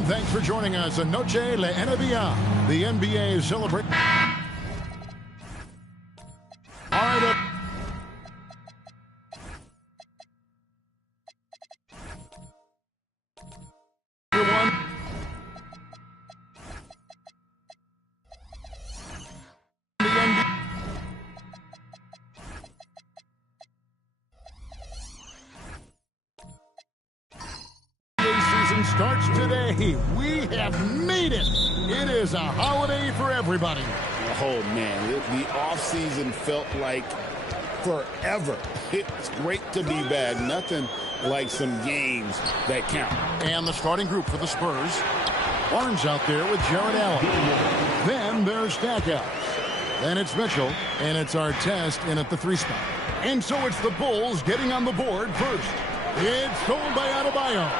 and thanks for joining us on Noche La NBA. The NBA is celebrating. All right, everyone. The NBA. Season starts today. We have made it. It is a holiday for everybody. Oh, man, the offseason felt like forever. It's great to be back. Nothing like some games that count. And the starting group for the Spurs. Barnes out there with Jared Allen. Then there's Stackhouse. Then it's Mitchell, and it's Artest in at the 3 spot. And so it's the Bulls getting on the board first. It's stolen by Adebayo.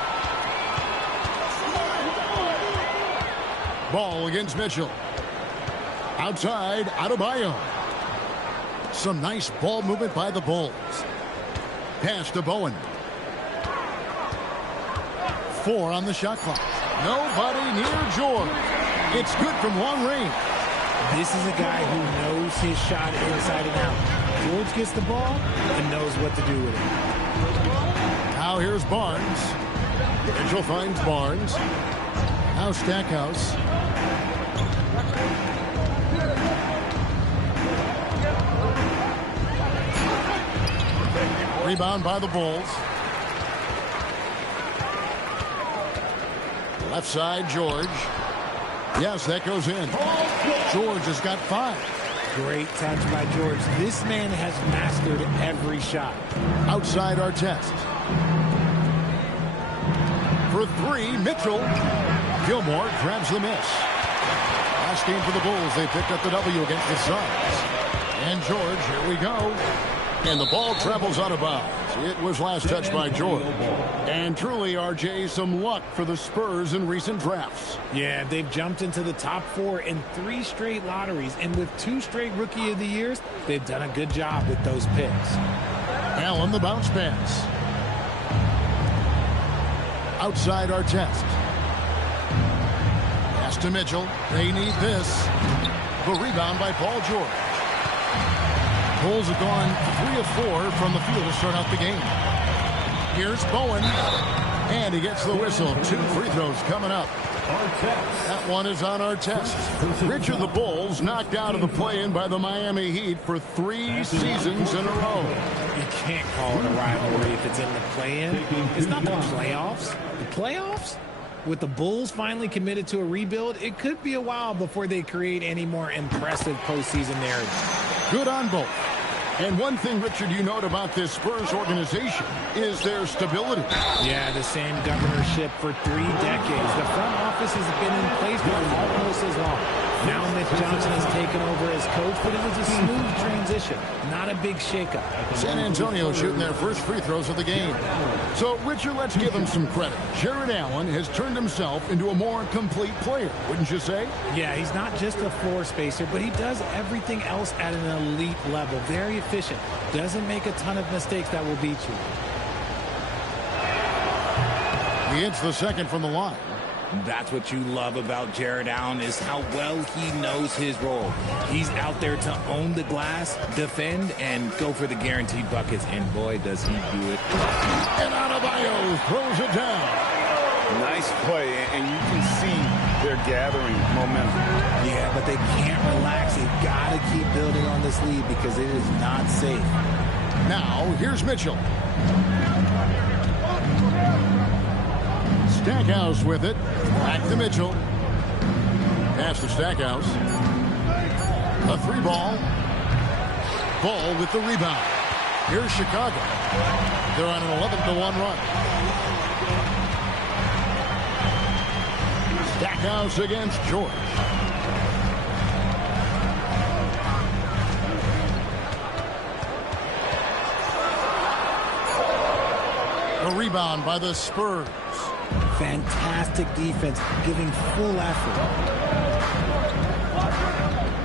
Ball against Mitchell. Outside, Adebayo. Some nice ball movement by the Bulls. Pass to Bowen. 4 on the shot clock. Nobody near George. It's good from long range. This is a guy who knows his shot inside and out. George gets the ball and knows what to do with it. Now here's Barnes. Mitchell finds Barnes. Now Stackhouse. Rebound by the Bulls. Left side, George. Yes, that goes in. George has got 5. Great touch by George. This man has mastered every shot. Outside Artest. For 3, Mitchell. Gilmore grabs the miss. Last game for the Bulls, they picked up the W against the Suns. And George, here we go. And the ball travels out of bounds. It was last touched by George. And truly, RJ, some luck for the Spurs in recent drafts. Yeah, they've jumped into the top 4 in 3 straight lotteries. And with 2 straight Rookie of the Years, they've done a good job with those picks. Allen, the bounce pass. Outside Artest. Pass to Mitchell. They need this. The rebound by Paul George. Bulls have gone 3 of 4 from the field to start out the game. Here's Bowen. And he gets the whistle. 2 free throws coming up. That one is on Artest. Richard, the Bulls knocked out of the play-in by the Miami Heat for 3 seasons in a row. You can't call it a rivalry if it's in the play-in. It's not the playoffs. The playoffs? With the Bulls finally committed to a rebuild, it could be a while before they create any more impressive postseason narrative. Good on both. And one thing, Richard, you note about this Spurs organization is their stability. Yeah, the same governorship for 3 decades. The front office has been in place for almost as long. Now Mitch Johnson has taken over as coach, but it was a smooth transition, not a big shakeup. San Antonio shooting their first free throws of the game. So, Richard, let's give him some credit. Jared Allen has turned himself into a more complete player, wouldn't you say? Yeah, he's not just a floor spacer, but he does everything else at an elite level. Very efficient. Doesn't make a ton of mistakes that will beat you. He hits the second from the line. That's what you love about Jared Allen is how well he knows his role. He's out there to own the glass, defend, and go for the guaranteed buckets. And boy, does he do it. And Adebayo throws it down. Nice play, and you can see they're gathering momentum. Yeah, but they can't relax. They've got to keep building on this lead because it is not safe. Now, here's Mitchell. Stackhouse with it. Back to Mitchell. Pass to Stackhouse. A 3 ball. Ball with the rebound. Here's Chicago. They're on an 11-1 run. Stackhouse against George. A rebound by the Spurs. Fantastic defense, giving full effort.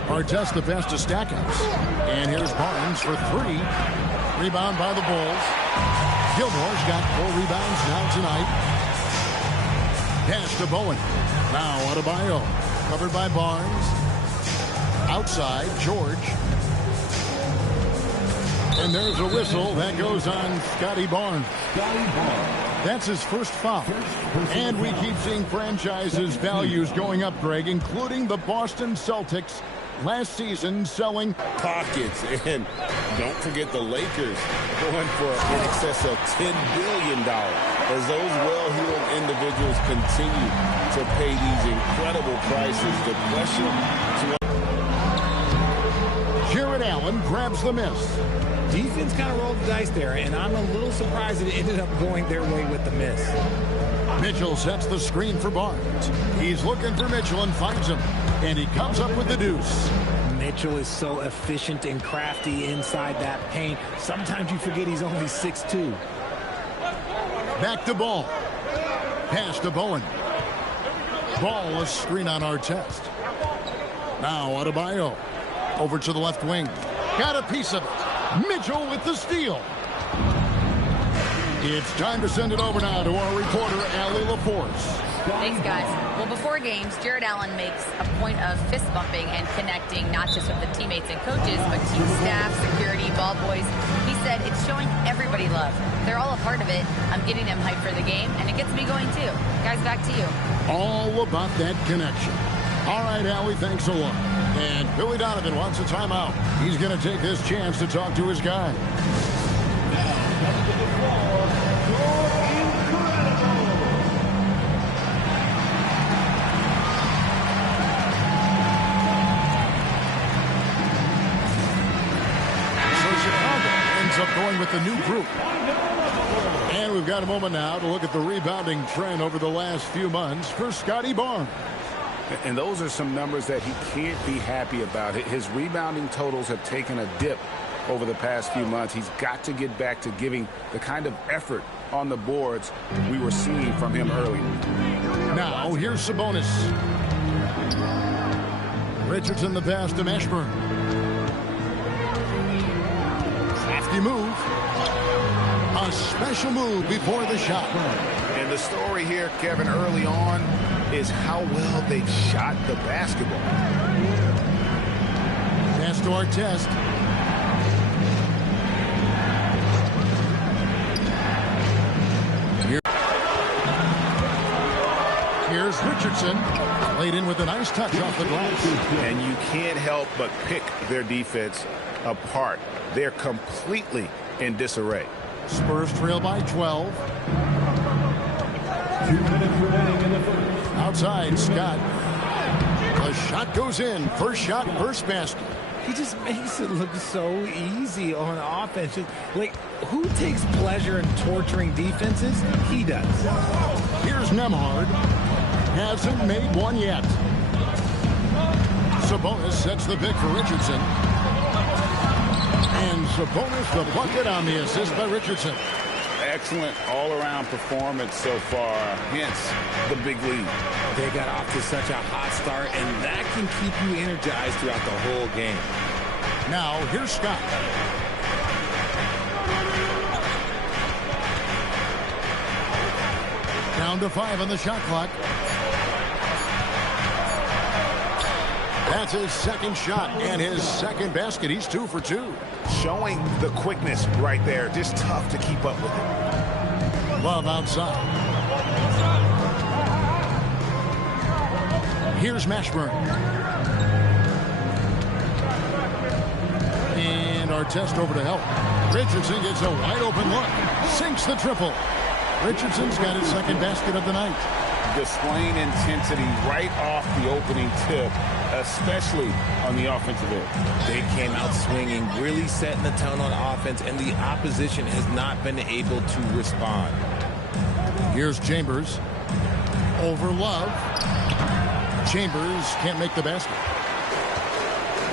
Artest the pass to Stackhouse. And here's Barnes for 3. Rebound by the Bulls. Gilmore's got 4 rebounds now tonight. Pass to Bowen. Now Adebayo. Covered by Barnes. Outside, George. And there's a whistle that goes on Scotty Barnes. That's his first foul. And we keep seeing franchises' values going up, Greg, including the Boston Celtics last season selling pockets. And don't forget the Lakers going for in excess of $10 billion as those well-heeled individuals continue to pay these incredible prices. The question to Jared Allen grabs the miss. Defense kind of rolled the dice there, and I'm a little surprised that it ended up going their way with the miss. Mitchell sets the screen for Barnes. He's looking for Mitchell and finds him, and he comes up with the deuce. Mitchell is so efficient and crafty inside that paint. Sometimes you forget he's only 6'2". Back to Ball. Pass to Bowen. Ball, a screen on Artest. Now Adebayo. Over to the left wing. Got a piece of it. Mitchell with the steal. It's time to send it over now to our reporter, Allie LaForce. Thanks, guys. Well, before games, Jared Allen makes a point of fist bumping and connecting not just with the teammates and coaches, but team staff, security, ball boys. He said it's showing everybody love. They're all a part of it. I'm getting them hyped for the game, and it gets me going too. Guys, back to you. All about that connection. All right, Allie, thanks a lot. And Billy Donovan wants a timeout. He's going to take this chance to talk to his guy. So Chicago ends up going with the new group. And we've got a moment now to look at the rebounding trend over the last few months for Scotty Barnes. And those are some numbers that he can't be happy about. His rebounding totals have taken a dip over the past few months. He's got to get back to giving the kind of effort on the boards we were seeing from him early. Now, here's Sabonis. Richardson the pass to Mashburn. Crafty move. A special move before the shot. And the story here, Kevin, early on is how well they shot the basketball. Pass to Artest. Here's Richardson. Laid in with a nice touch off the glass. And you can't help but pick their defense apart. They're completely in disarray. Spurs trail by 12. 2 minutes remaining in the first. Outside, Scott. The shot goes in. First shot, first basket. He just makes it look so easy on offense. Like, who takes pleasure in torturing defenses? He does. Here's Nembhard. Hasn't made one yet. Sabonis sets the pick for Richardson. And Sabonis the bucket on the assist by Richardson. Excellent all-around performance so far, hence the big lead. They got off to such a hot start, and that can keep you energized throughout the whole game. Now, here's Scott. Down to 5 on the shot clock. That's his second shot and his second basket. He's 2 for 2. Showing the quickness right there. Just tough to keep up with it. Love outside. Here's Mashburn. And Artest over to help. Richardson gets a wide open look. Sinks the triple. Richardson's got his second basket of the night. Displaying intensity right off the opening tip, especially on the offensive end. They came out swinging, really setting the tone on offense, and the opposition has not been able to respond. Here's Chambers. Over Love. Chambers can't make the basket.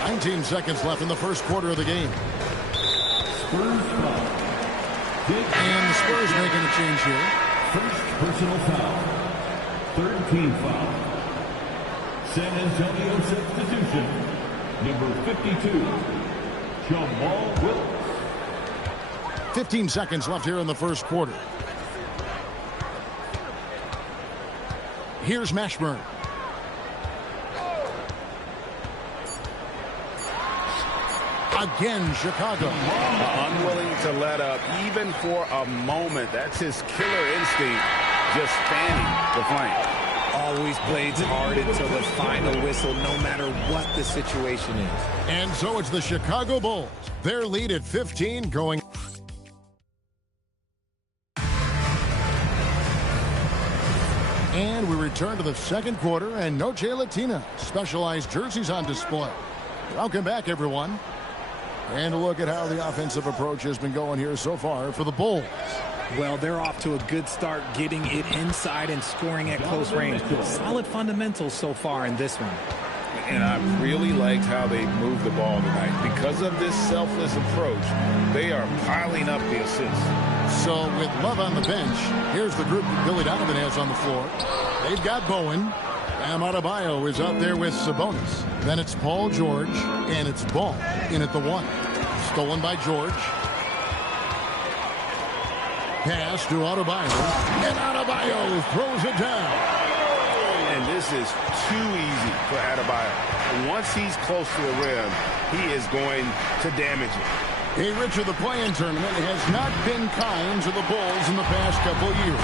19 seconds left in the first quarter of the game. And the Spurs making a change here. First personal foul. Third team foul. San Antonio substitution. Number 52. Jamal Wilkes. 15 seconds left here in the first quarter. Here's Mashburn. Again, Chicago. Unwilling to let up even for a moment. That's his killer instinct, just fanning the flame. Always plays hard until the final whistle, no matter what the situation is. And so it's the Chicago Bulls. Their lead at 15 going. And we return to the second quarter, and Noche Latina specialized jerseys on display. Welcome back, everyone. And a look at how the offensive approach has been going here so far for the Bulls. Well, they're off to a good start getting it inside and scoring at close range. Solid fundamentals so far in this one. And I really liked how they moved the ball tonight. Because of this selfless approach, they are piling up the assists. So with Love on the bench, here's the group that Billy Donovan has on the floor. They've got Bowen. Bam Adebayo is out there with Sabonis. Then it's Paul George, and it's Ball in at the 1. Stolen by George. Pass to Adebayo, and Adebayo throws it down. And this is too easy for Adebayo. Once he's close to the rim, he is going to damage it. Hey, Richard, the play-in tournament has not been kind to the Bulls in the past couple of years.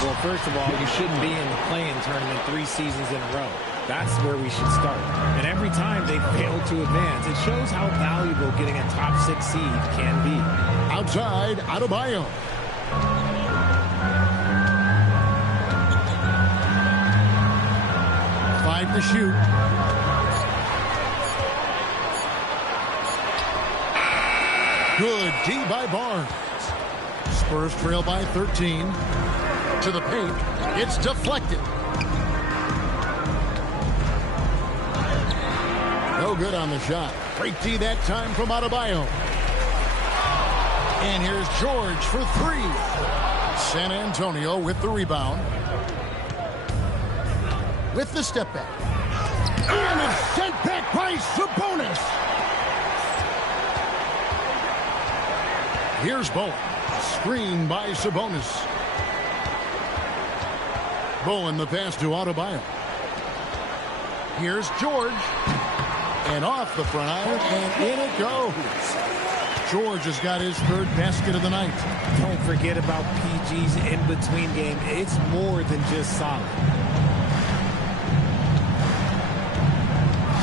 Well, first of all, you shouldn't be in the play-in tournament 3 seasons in a row. That's where we should start. And every time they fail to advance, it shows how valuable getting a top 6 seed can be. Outside, Adebayo. 5 to shoot. Good D by Barnes. Spurs trail by 13. To the paint. It's deflected. No good on the shot. Great D that time from Adebayo. And here's George for 3. San Antonio with the rebound. With the step back. And it's sent back by Sabonis. Here's Bowen. Screen by Sabonis. Bowen the pass to Adebayo. Here's George. And off the front iron, and in it goes. George has got his 3rd basket of the night. Don't forget about PG's in-between game. It's more than just solid.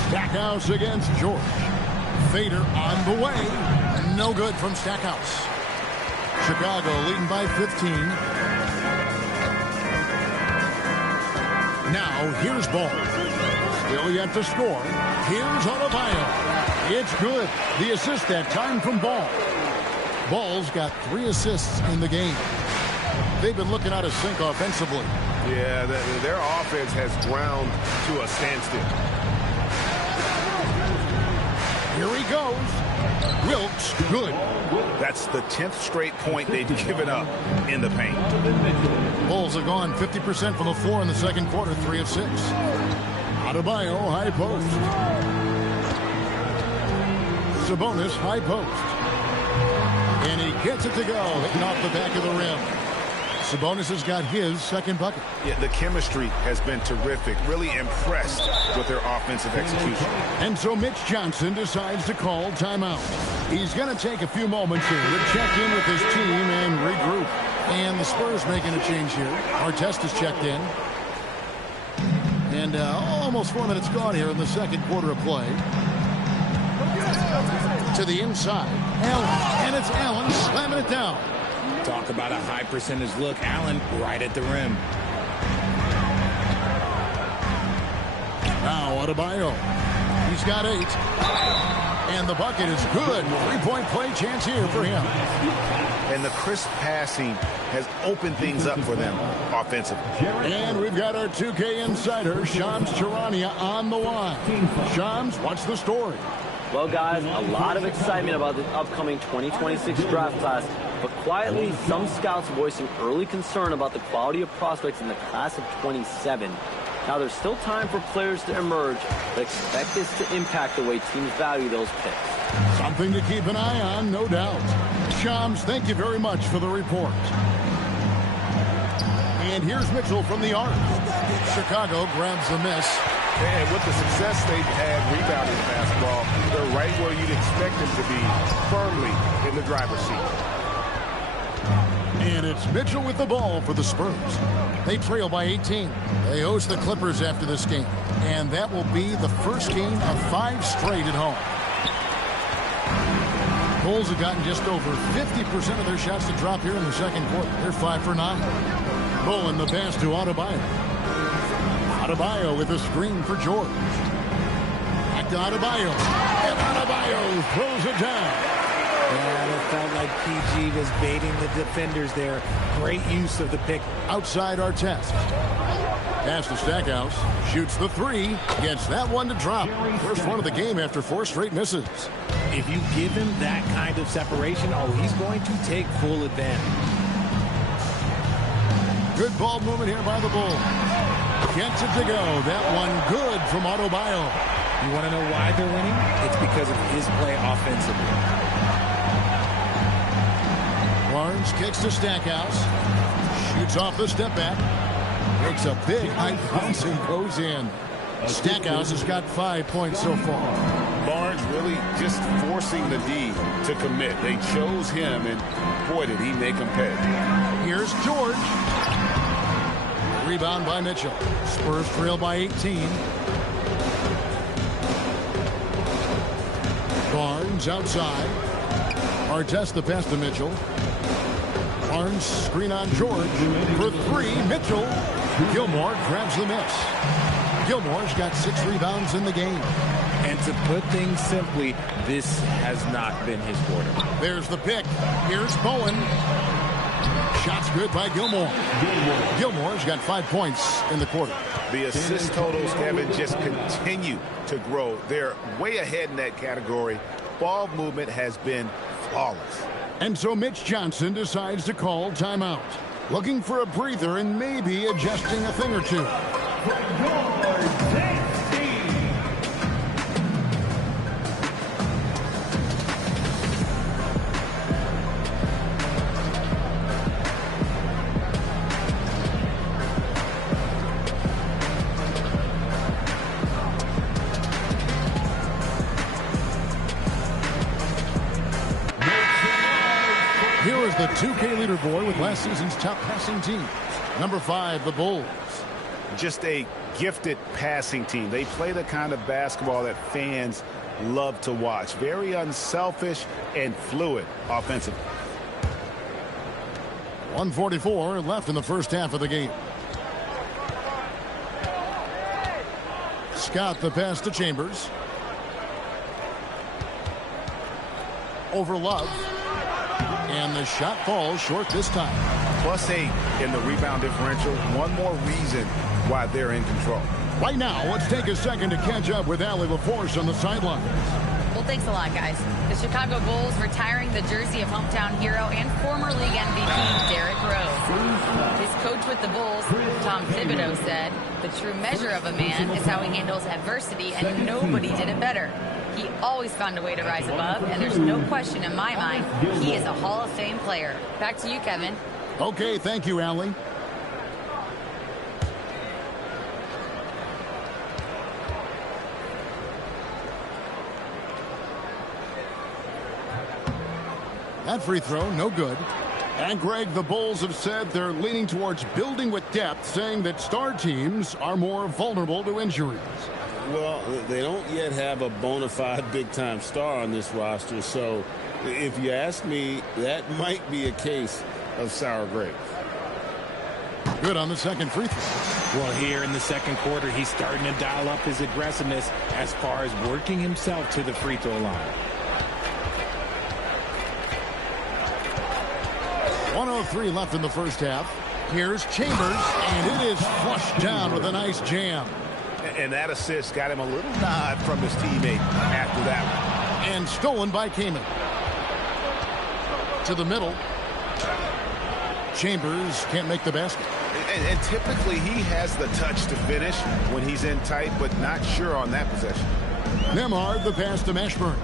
Stackhouse against George. Fader on the way. No good from Stackhouse. Chicago leading by 15. Now here's Ball. Still yet to score. Here's Adebayo. It's good. The assist that time from Ball. Ball's got 3 assists in the game. They've been looking out of sync offensively. Yeah, their offense has ground to a standstill. Here he goes. Wilkes, good. That's the 10th straight point they've given up in the paint. Bulls have gone 50% from the floor in the second quarter, 3 of 6. Adebayo, high post. Sabonis, high post. And he gets it to go, hitting off the back of the rim. Sabonis has got his 2nd bucket. Yeah, the chemistry has been terrific. Really impressed with their offensive execution. And so Mitch Johnson decides to call timeout. He's going to take a few moments here to check in with his team and regroup. And the Spurs making a change here. Artest is checked in. And almost 4 minutes gone here in the second quarter of play. To the inside. Allen. And it's Allen slamming it down. Talk about a high percentage look. Allen right at the rim. Now Adebayo. He's got 8. And the bucket is good. 3-point play chance here for him. And the crisp passing has opened things up for them offensively. And we've got our 2K insider, Shams Charania, on the line. Shams, what's the story? Well, guys, a lot of excitement about the upcoming 2026 draft class, but quietly, some scouts voicing early concern about the quality of prospects in the class of 27. Now, there's still time for players to emerge, but expect this to impact the way teams value those picks. Something to keep an eye on, no doubt. Shams, thank you very much for the report. And here's Mitchell from the arc. Chicago grabs the miss. And with the success they've had rebounding the basketball, they're right where you'd expect them to be, firmly in the driver's seat. And it's Mitchell with the ball for the Spurs. They trail by 18. They host the Clippers after this game. And that will be the first game of 5 straight at home. Bulls have gotten just over 50% of their shots to drop here in the second quarter. They're 5 for 9. Bowen the pass to Adebayo. Adebayo with a screen for George. Back to Adebayo. And Adebayo throws it down. Yeah, it felt like PG was baiting the defenders there. Great use of the pick. Outside our test. Pass to Stackhouse. Shoots the 3. Gets that one to drop. First one of the game after 4 straight misses. If you give him that kind of separation, he's going to take full advantage. Good ball movement here by the Bulls. Gets it to go. That one good from Adebayo. You want to know why they're winning? It's because of his play offensively. Barnes kicks to Stackhouse. Shoots off the step back. Makes a big high bounce and goes in. Stackhouse has got 5 points so far. Barnes really just forcing the D to commit. They chose him, and boy, did he make them pay. Here's George. Rebound by Mitchell. Spurs trail by 18. Barnes outside. Artest the pass to Mitchell. Barnes screen on George for 3. Mitchell. Gilmore grabs the miss. Gilmore's got 6 rebounds in the game. And to put things simply, this has not been his quarter. There's the pick. Here's Bowen. Shots good by Gilmore. Gilmore's got 5 points in the quarter. The assist totals, Kevin, just continue to grow. They're way ahead in that category. Ball movement has been flawless. And so Mitch Johnson decides to call timeout. Looking for a breather and maybe adjusting a thing or two. Here is the 2K leaderboard with last season's top passing team. Number 5, the Bulls. Just a gifted passing team. They play the kind of basketball that fans love to watch. Very unselfish and fluid offensively. 1:44 left in the first half of the game. Scott the pass to Chambers. Over Love. And the shot falls short this time. +8 in the rebound differential. One more reason why they're in control. Right now, let's take a second to catch up with Allie LaForce on the sidelines. Well, thanks a lot, guys. The Chicago Bulls retiring the jersey of hometown hero and former league MVP Derrick Rose. His coach with the Bulls, Tom Thibodeau, said, "The true measure of a man is how he handles adversity, and nobody did it better. He always found a way to rise above, and there's no question in my mind he is a Hall of Fame player." Back to you, Kevin. Okay, thank you, Allie. That free throw, no good. And Greg, the Bulls have said they're leaning towards building with depth, saying that star teams are more vulnerable to injuries. Well, they don't yet have a bona fide big-time star on this roster, so if you ask me, that might be a case of sour grapes. Good on the second free throw. Well, here in the second quarter, he's starting to dial up his aggressiveness as far as working himself to the free throw line. 1:03 left in the first half. Here's Chambers, and it is flushed down with a nice jam. And that assist got him a little nod from his teammate after that one. And stolen by Kamen. To the middle. Chambers can't make the basket. And typically he has the touch to finish when he's in tight, but not sure on that possession. Nemhard the pass to Mashburn.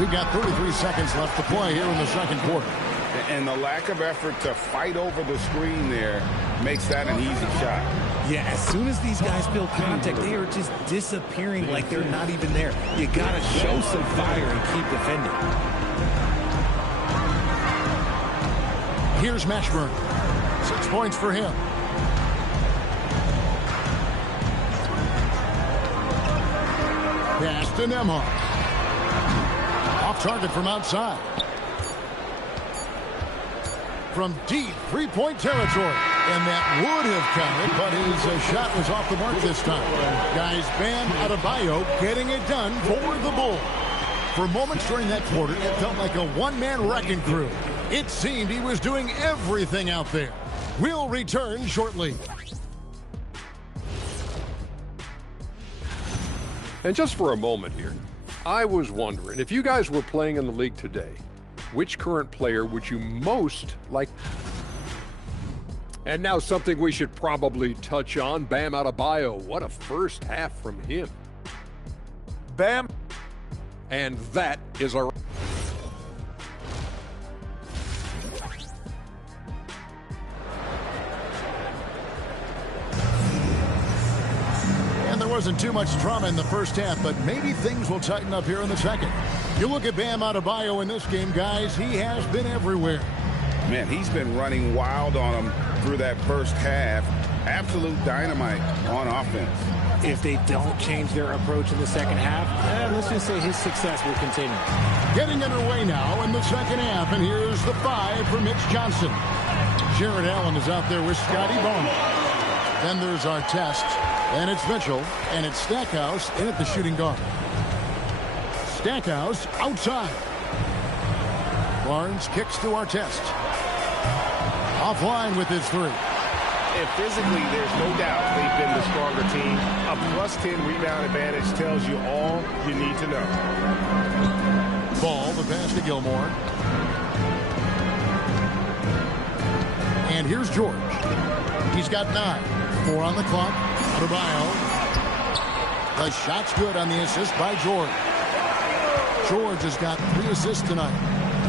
We've got 33 seconds left to play here in the second quarter. And the lack of effort to fight over the screen there makes that an easy shot. Yeah, as soon as these guys feel contact, they are just disappearing like they're not even there. You got to show some fire and keep defending. Here's Mashburn. 6 points for him. Pass to Nembhard. Off target from outside. From deep three-point territory. And that would have counted, but his shot was off the mark this time. Guys, Bam Adebayo getting it done for the Bulls. For moments during that quarter, it felt like a one-man wrecking crew. It seemed he was doing everything out there. We'll return shortly. And just for a moment here, I was wondering, if you guys were playing in the league today, which current player would you most like? And now something we should probably touch on, Bam Adebayo. What a first half from him. Bam. And that is our... And there wasn't too much drama in the first half, but maybe things will tighten up here in the second. You look at Bam Adebayo in this game, guys, he has been everywhere. Man, he's been running wild on him through that first half. Absolute dynamite on offense. If they don't change their approach in the second half, let's just say his success will continue. Getting underway now in the second half, and here's the 5 for Mitch Johnson. Jared Allen is out there with Scotty Bowman. Then there's our test, and it's Mitchell, and it's Stackhouse in at the shooting guard. Stackhouse outside. Barnes kicks to our test. Offline with his 3. And physically, there's no doubt they've been the stronger team. A +10 rebound advantage tells you all you need to know. Ball, the pass to Gilmore. And here's George. He's got 9. 4 on the clock. Adebayo. The shot's good on the assist by George. George has got 3 assists tonight.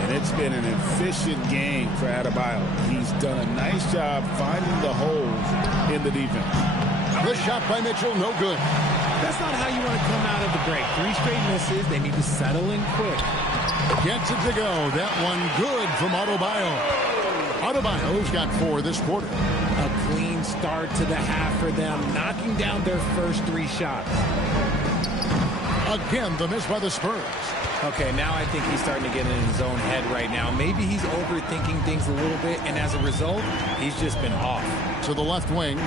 And it's been an efficient game for Adebayo. He's done a nice job finding the holes in the defense. The shot by Mitchell, no good. That's not how you want to come out of the break. 3 straight misses. They need to settle in quick. Gets it to go. That one good from Adebayo. Adebayo's got 4 this quarter. A clean start to the half for them, knocking down their first 3 shots. Again, the miss by the Spurs. Okay, now I think he's starting to get in his own head right now. Maybe he's overthinking things a little bit, and as a result, he's just been off. To the left wing.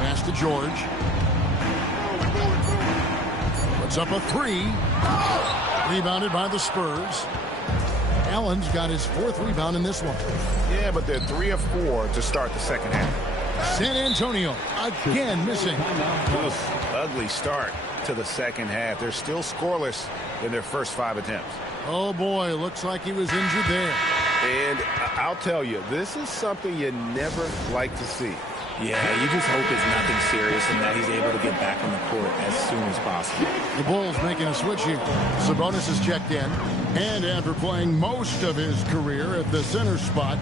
Pass to George. Puts up a 3. Rebounded by the Spurs. Allen's got his 4th rebound in this one. Yeah, but they're 3 of 4 to start the second half. San Antonio again missing. Ugly start to the second half. They're still scoreless in their first 5 attempts. Oh boy, looks like he was injured there. And I'll tell you, this is something you never like to see. Yeah, you just hope it's nothing serious and that he's able to get back on the court as soon as possible. The Bulls making a switch here. Sabonis is checked in. And after playing most of his career at the center spot,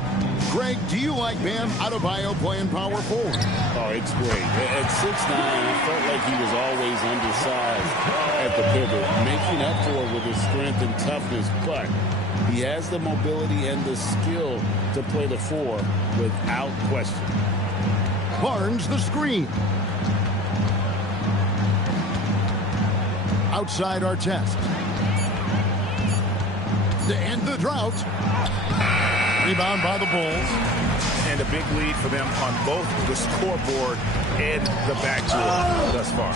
Greg, do you like Bam Adebayo playing power forward? Oh, it's great. At 6'9", it felt like he was always undersized at the pivot, making up for it with his strength and toughness, but he has the mobility and the skill to play the 4 without question. Barnes the screen. Outside our test. To end the drought. Rebound by the Bulls. And a big lead for them on both the scoreboard and the backboard thus far.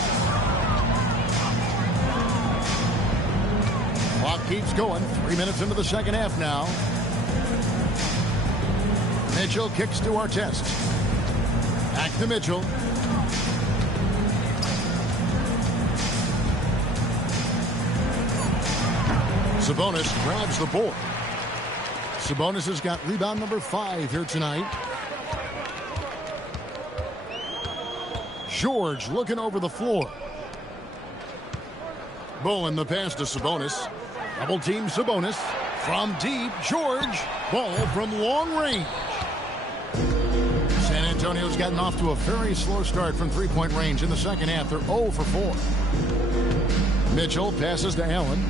Clock keeps going. 3 minutes into the second half now. Mitchell kicks to our test. Back to Mitchell. Sabonis grabs the board. Sabonis has got rebound number 5 here tonight. George looking over the floor. Bowen the pass to Sabonis. Double team Sabonis. From deep, George. Ball from long range. San Antonio's gotten off to a very slow start from three-point range in the second half. They're 0 for 4. Mitchell passes to Allen.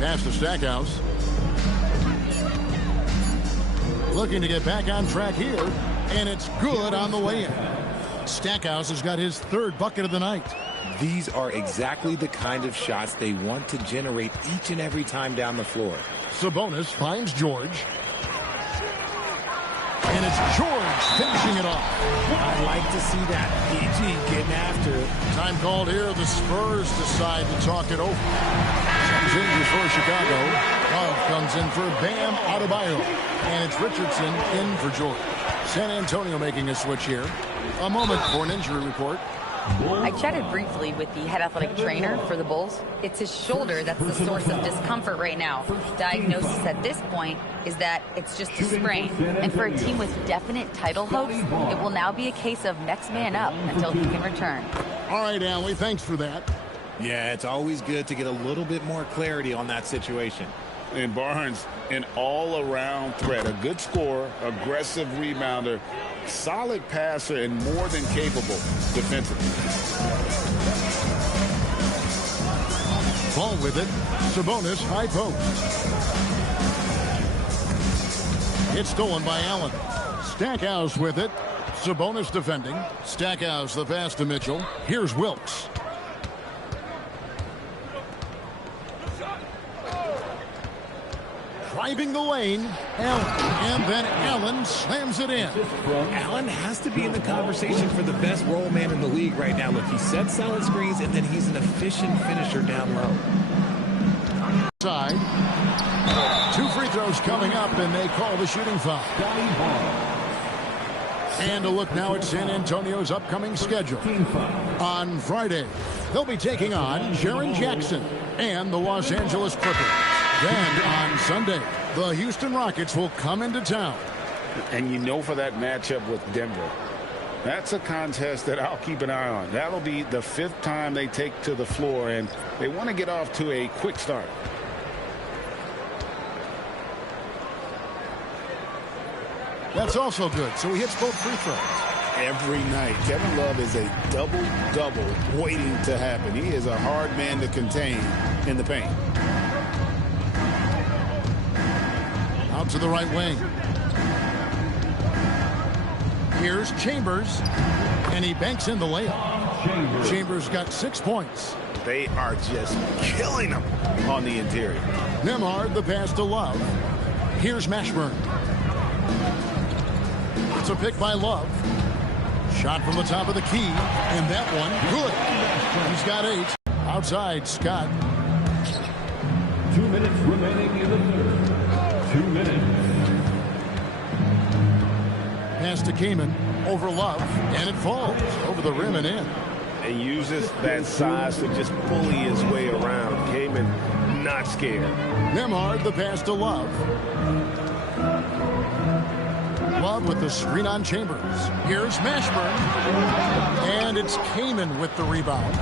Pass to Stackhouse. Looking to get back on track here, and it's good on the way in. Stackhouse has got his third bucket of the night. These are exactly the kind of shots they want to generate each and every time down the floor. Sabonis finds George. And it's George finishing it off. I like to see that. PG getting after it. Time called here. The Spurs decide to talk it over. Comes in for Chicago. Love comes in for Bam Adebayo. And it's Richardson in for George. San Antonio making a switch here. A moment for an injury report. I chatted briefly with the head athletic trainer for the Bulls. It's his shoulder that's the source of discomfort right now. Diagnosis at this point is that it's just a sprain. And for a team with definite title hopes, it will now be a case of next man up until he can return. All right, Allie, thanks for that. Yeah, it's always good to get a little bit more clarity on that situation. And Barnes, an all-around threat. A good scorer, aggressive rebounder, solid passer, and more than capable defensively. Ball with it. Sabonis, high post. It's stolen by Allen. Stackhouse with it. Sabonis defending. Stackhouse the pass to Mitchell. Here's Wilkes. Driving the lane, Allen, and then Allen slams it in. Allen has to be in the conversation for the best roll man in the league right now. Look, he sets solid screens, and then he's an efficient finisher down low. Side. 2 free throws coming up, and they call the shooting foul. And a look now at San Antonio's upcoming schedule. On Friday, they'll be taking on Jaren Jackson and the Los Angeles Clippers. Then on Sunday, the Houston Rockets will come into town. And you know, for that matchup with Denver, that's a contest that I'll keep an eye on. That'll be the 5th time they take to the floor, and they want to get off to a quick start. That's also good. So he hits both free throws. Every night, Kevin Love is a double-double waiting to happen. He is a hard man to contain in the paint. Out to the right wing. Here's Chambers, and he banks in the layup. Chambers got 6 points. They are just killing him on the interior. Nembhard the pass to Love. Here's Mashburn. It's a pick by Love. Shot from the top of the key, and that one good. He's got 8. Outside, Scott. 2 minutes remaining in the third. 2 minutes. Pass to Kaman over Love, and it falls over the rim and in. And uses that size to just bully his way around. Kaman not scared. Nembhard the pass to Love. Love with the screen on Chambers. Here's Mashburn. And it's Kaman with the rebound.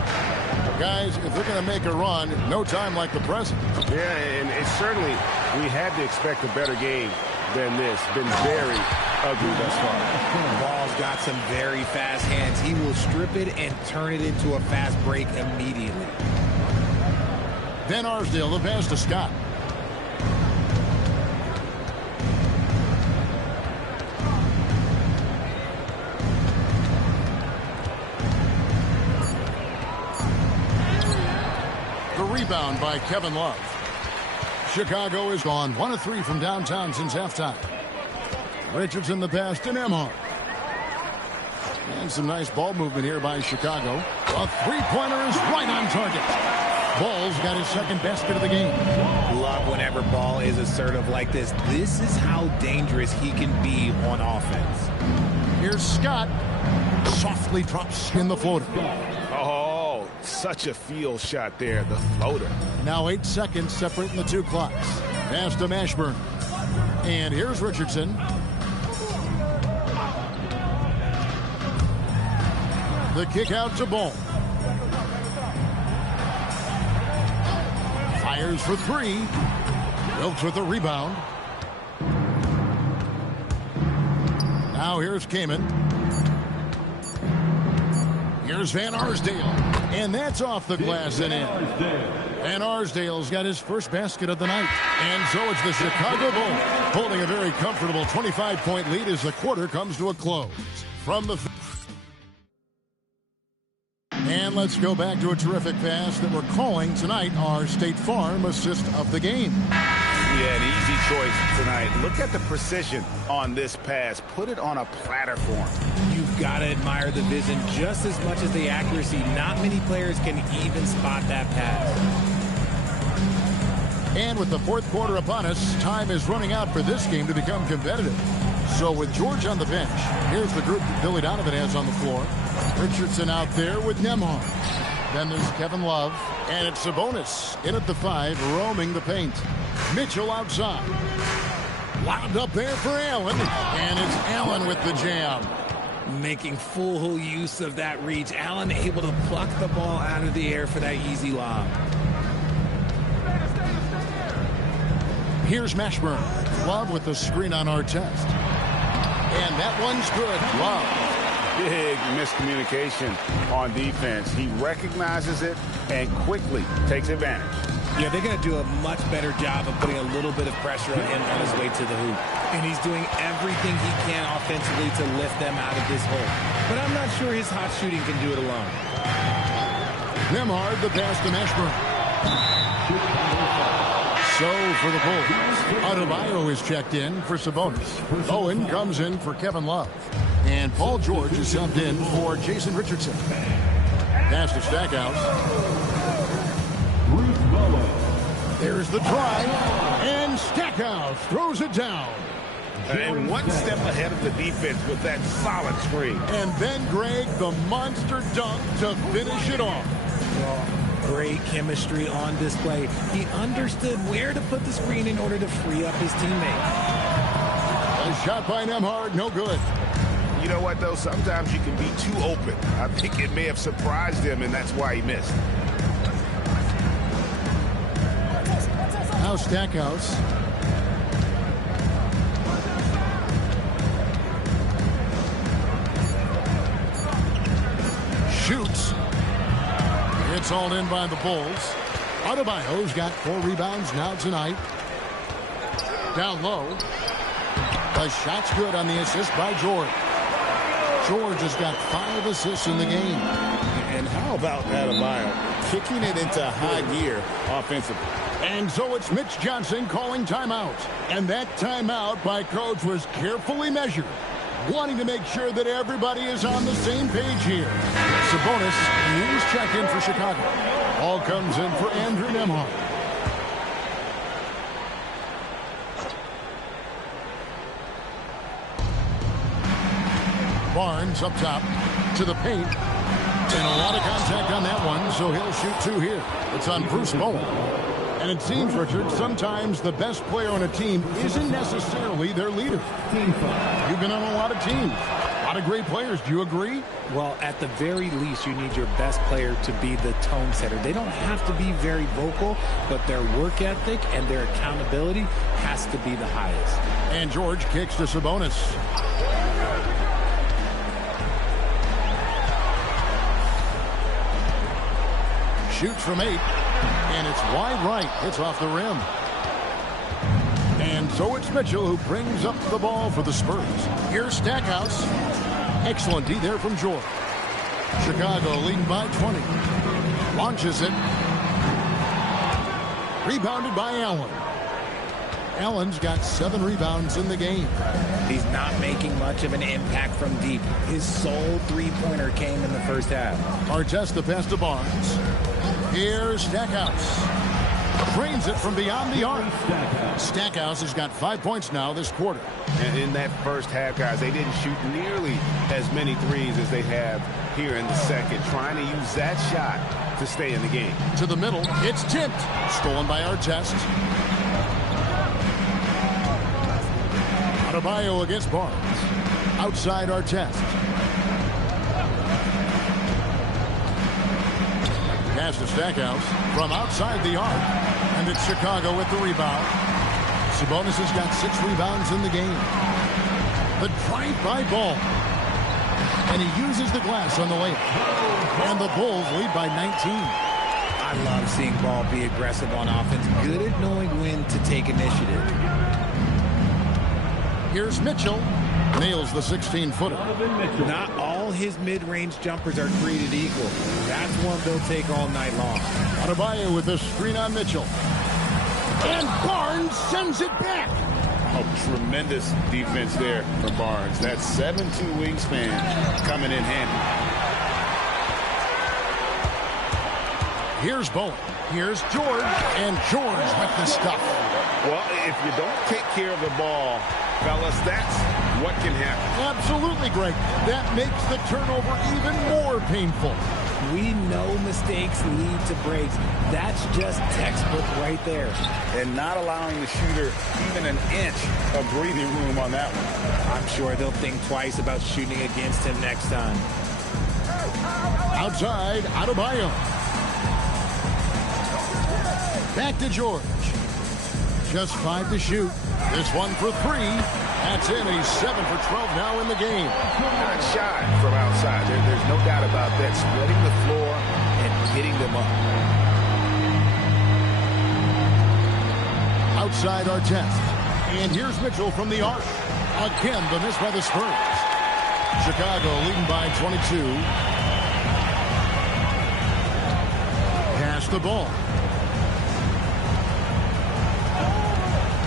Guys, if they're going to make a run, no time like the present. Yeah, and it's certainly, we had to expect a better game than this. Been very ugly thus far. Ball's got some very fast hands. He will strip it and turn it into a fast break immediately. Van Arsdale the pass to Scott. Rebound by Kevin Love. Chicago is gone 1 of 3 from downtown since halftime. Richardson the pass to Nembhard. And some nice ball movement here by Chicago. A three-pointer is right on target. Ball's got his second basket of the game. Love whenever Ball is assertive like this. This is how dangerous he can be on offense. Here's Scott. Softly drops in the floater. Oh, such a field shot there, the floater. Now 8 seconds separating the 2 clocks. Pass to Mashburn. And here's Richardson. The kick out to Ball. Fires for three. Wilkes with the rebound. Now here's Kamen. Here's Van Arsdale. And that's off the glass and in. Van Arsdale's got his first basket of the night. And so it's the Chicago Bulls holding a very comfortable 25-point lead as the quarter comes to a close. From the... And let's go back to a terrific pass that we're calling tonight our State Farm assist of the game. Yeah, an easy choice tonight. Look at the precision on this pass. Put it on a platter form. You've got to admire the vision just as much as the accuracy. Not many players can even spot that pass. And with the fourth quarter upon us, time is running out for this game to become competitive. So with George on the bench, here's the group that Billy Donovan has on the floor. Richardson out there with Nembhard. Then there's Kevin Love. And it's Sabonis in at the 5, roaming the paint. Mitchell outside. Lobbed up there for Allen. And it's Allen with the jam. Making full use of that reach. Allen able to pluck the ball out of the air for that easy lob. Here's Mashburn. Love with the screen on Artest. And that one's good. Love. Big miscommunication on defense. He recognizes it and quickly takes advantage. Yeah, they're going to do a much better job of putting a little bit of pressure on him on his way to the hoop. And he's doing everything he can offensively to lift them out of this hole. But I'm not sure his hot shooting can do it alone. Nembhard, the pass to Mashburn. So for the Bulls, Adebayo is checked in for Sabonis. Owen comes in for Kevin Love. And Paul George is subbed in for Jason Richardson. Pass to Stackhouse. There's the drive. And Stackhouse throws it down. And one step ahead of the defense with that solid screen. And then Greg, the monster dunk to finish it off. Great chemistry on display. He understood where to put the screen in order to free up his teammate. A shot by Nembhard, no good. You know what, though? Sometimes you can be too open. I think it may have surprised him, and that's why he missed. Now Stackhouse. Shoots. It's all in by the Bulls. Adebayo's got 4 rebounds now tonight. Down low. The shot's good on the assist by George. George has got 5 assists in the game. And how about Adebayo kicking it into high gear offensively? And so it's Mitch Johnson calling timeout. And that timeout by Coach was carefully measured, wanting to make sure that everybody is on the same page here. Sabonis, he's checked in for Chicago. Ball comes in for Andrew Nembhard. Barnes up top to the paint. And a lot of contact on that one, so he'll shoot 2 here. It's on Bruce Bowen. And it seems, Richard, sometimes the best player on a team isn't necessarily their leader. You've been on a lot of teams, a lot of great players. Do you agree? Well, at the very least, you need your best player to be the tone setter. They don't have to be very vocal, but their work ethic and their accountability has to be the highest. And George kicks to Sabonis. Shoots from 8, and it's wide right. Hits off the rim. And so it's Mitchell who brings up the ball for the Spurs. Here's Stackhouse. Excellent D there from George. Chicago leading by 20. Launches it. Rebounded by Allen. Allen's got 7 rebounds in the game. He's not making much of an impact from deep. His sole three-pointer came in the first half. Artest the pass to Barnes. Here's Stackhouse. Drains it from beyond the arc. Stackhouse has got 5 points now this quarter. And in that first half, guys, they didn't shoot nearly as many threes as they have here in the second, trying to use that shot to stay in the game. To the middle, it's tipped. Stolen by Artest. Adebayo against Barnes. Outside Artest. Pass to Stackhouse from outside the arc. And it's Chicago with the rebound. Sabonis has got 6 rebounds in the game. The drive-by Ball. And he uses the glass on the layup. And the Bulls lead by 19. I love seeing Ball be aggressive on offense. Good at knowing when to take initiative. Here's Mitchell. Nails the 16-footer. Not all his mid-range jumpers are created equal. That's one they'll take all night long. Adebayo with the screen on Mitchell. And Barnes sends it back. Oh, tremendous defense there from Barnes. That 7'2" wingspan coming in handy. Here's Bowen. Here's George. And George with the stuff. Well, if you don't take care of the ball, fellas, that's what can happen. Absolutely, Greg. That makes the turnover even more painful. We know mistakes lead to breaks. That's just textbook right there. And not allowing the shooter even an inch of breathing room on that one. I'm sure they'll think twice about shooting against him next time. Outside, Adebayo. Back to George. Just 5 to shoot. This one for 3. That's in. He's 7 for 12 now in the game. Not shy from outside. There's no doubt about that. Spreading the floor and hitting them up. Outside Artest. And here's Mitchell from the arc. Again, the miss by the Spurs. Chicago leading by 22. Pass the ball.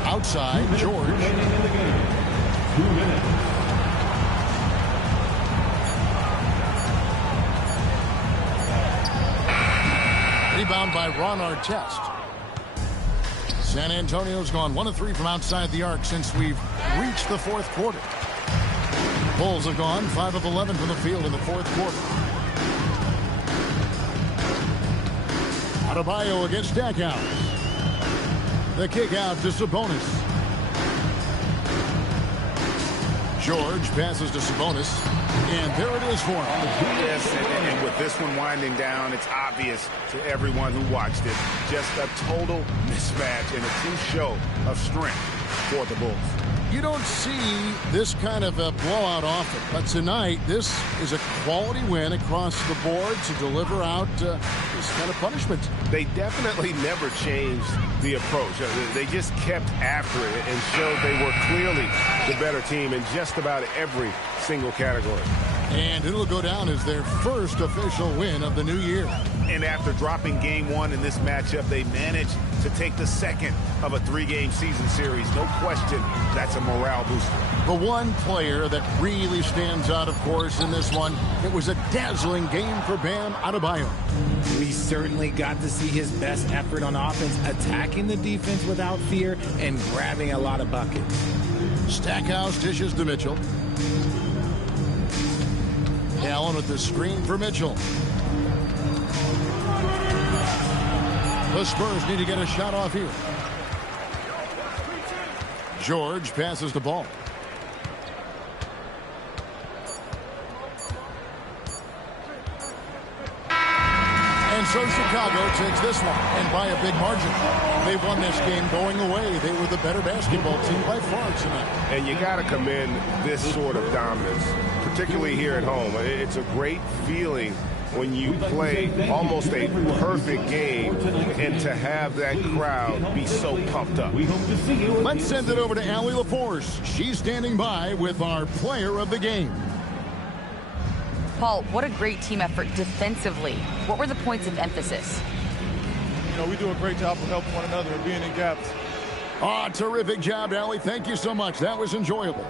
Outside, George. 2 minutes. Rebound by Ron Artest. San Antonio's gone 1 of 3 from outside the arc since we've reached the 4th quarter. Bulls have gone 5 of 11 from the field in the 4th quarter. Adebayo against Stackhouse. The kick out to Sabonis. George passes to Sabonis. And there it is for him. Yes, and with this one winding down, it's obvious to everyone who watched it. Just a total mismatch and a true show of strength for the Bulls. You don't see this kind of a blowout often, but tonight this is a quality win across the board to deliver out this kind of punishment. They definitely never changed the approach. They just kept after it and showed they were clearly the better team in just about every single category. And it'll go down as their first official win of the new year. And after dropping game 1 in this matchup, they managed to take the second of a 3-game season series. No question, that's a morale booster. The one player that really stands out, of course, in this one, it was a dazzling game for Bam Adebayo. We certainly got to see his best effort on offense, attacking the defense without fear and grabbing a lot of buckets. Stackhouse dishes to Mitchell. Allen with the screen for Mitchell. The Spurs need to get a shot off here. George passes the ball. And so Chicago takes this one, and by a big margin. They won this game going away. They were the better basketball team by far tonight. And you got to commend this sort of dominance, particularly here at home. It's a great feeling when you play almost a perfect game and to have that crowd be so pumped up. Let's send it over to Allie LaForce. She's standing by with our player of the game. Paul, what a great team effort defensively. What were the points of emphasis? You know, we do a great job of helping one another and being in gaps. Terrific job, Allie. Thank you so much. That was enjoyable.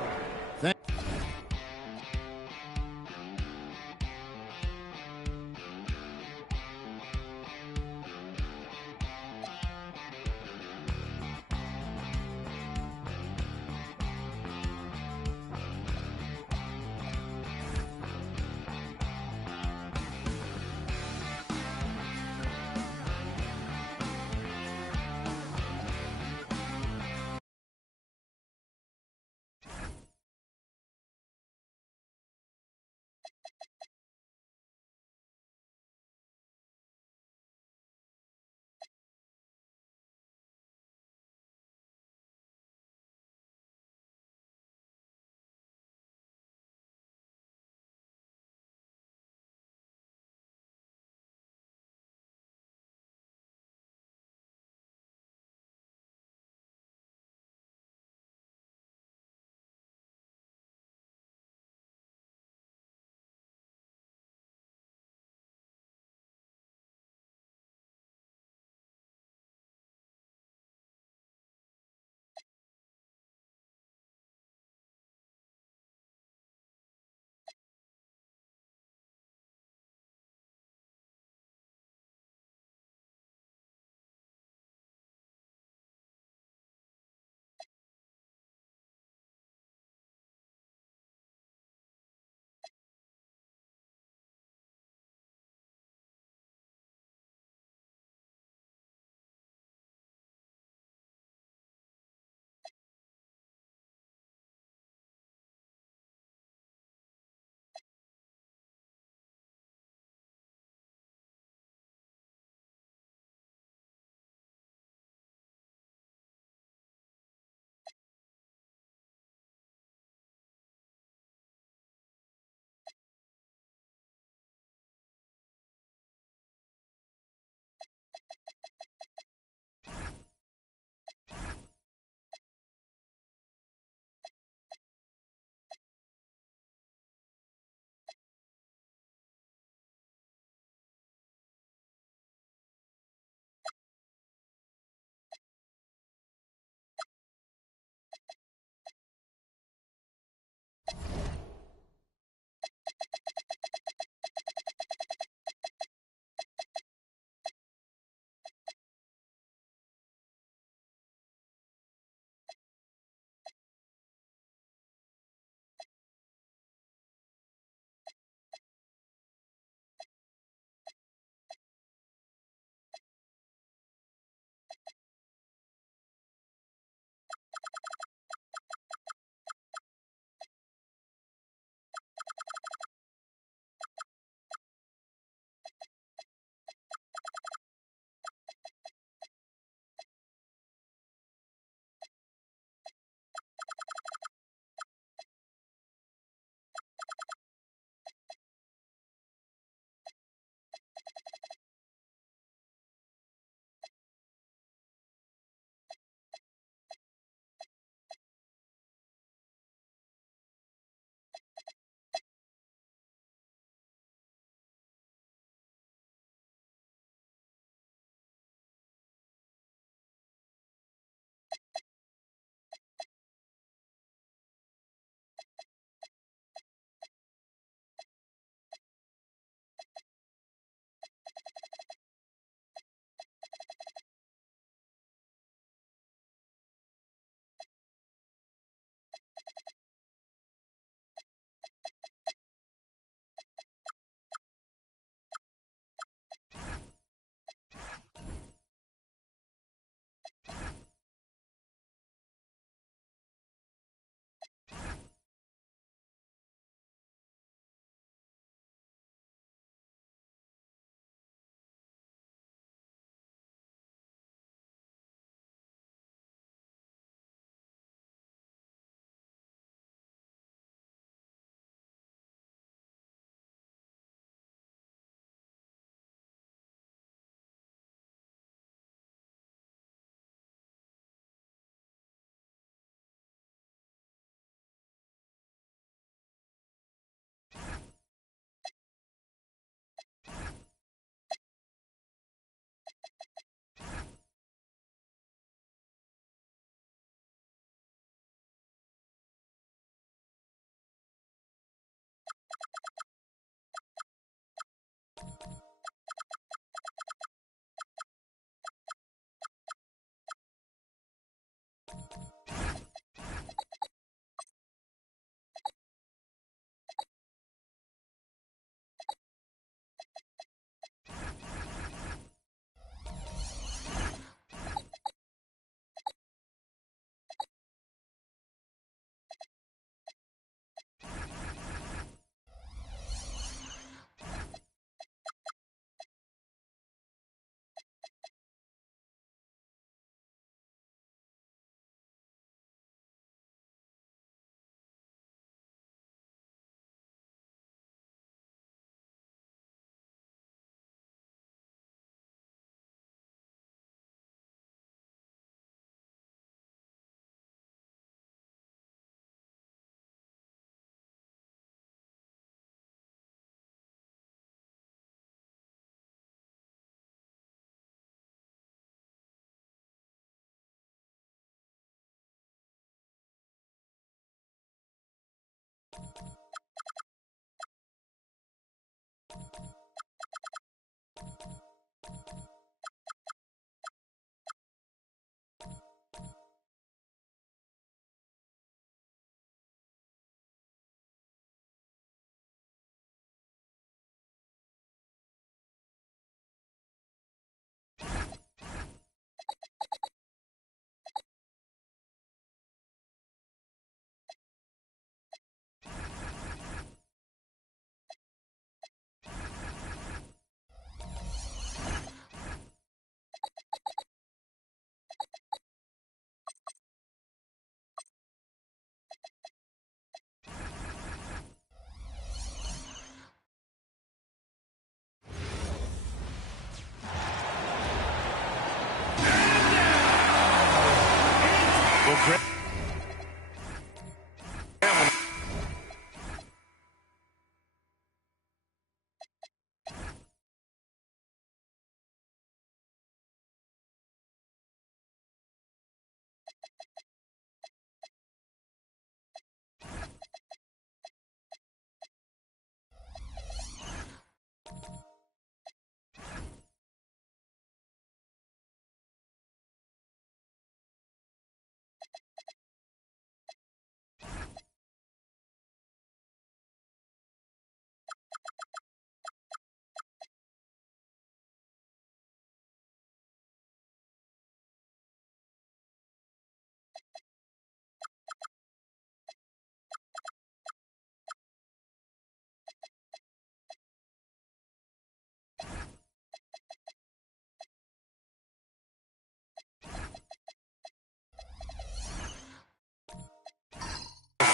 Well,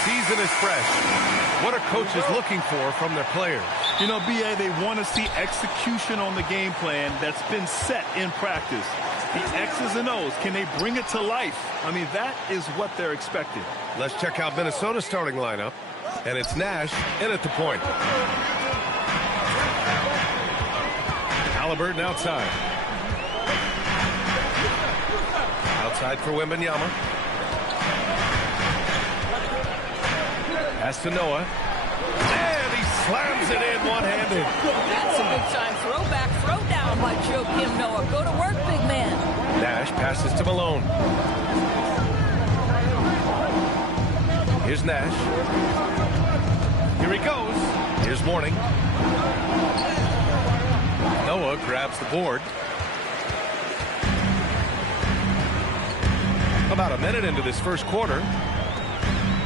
season is fresh. What are coaches looking for from their players? You know, B.A., they want to see execution on the game plan that's been set in practice. The X's and O's, can they bring it to life? I mean, that is what they're expecting. Let's check out Minnesota's starting lineup. And it's Nash in at the point. Halliburton outside. Outside for Wembanyama. Pass to Noah. And he slams it in one-handed. That's a big-time throwback, throwdown by Joakim Noah. Go to work, big man. Nash passes to Malone. Here's Nash. Here he goes. Here's Mourning. Noah grabs the board. About a minute into this first quarter.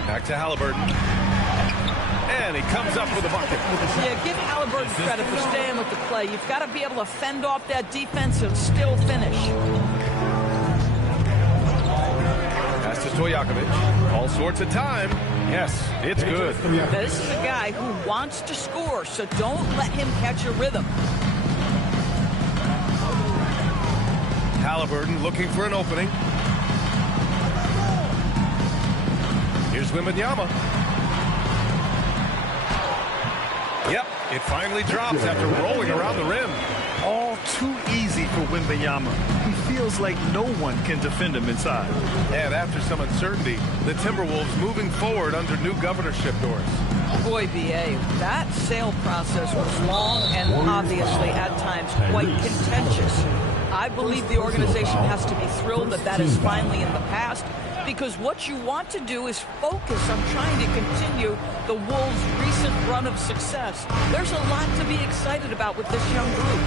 Back to Halliburton. And he comes up with a bucket. Yeah, give Halliburton credit for staying with the play. You've got to be able to fend off that defense and still finish. Pass to Stojakovic. All sorts of time. Yes, it's good. Now, this is a guy who wants to score, so don't let him catch a rhythm. Halliburton looking for an opening. Here's Wembanyama. Yep, it finally drops after rolling around the rim. All too easy for Wembanyama. He feels like no one can defend him inside. And after some uncertainty, the Timberwolves moving forward under new governorship doors. Boy, B.A., that sale process was long and obviously at times quite contentious. I believe the organization has to be thrilled that that is finally in the past, because what you want to do is focus on trying to continue the Wolves' recent run of success. There's a lot to be excited about with this young group.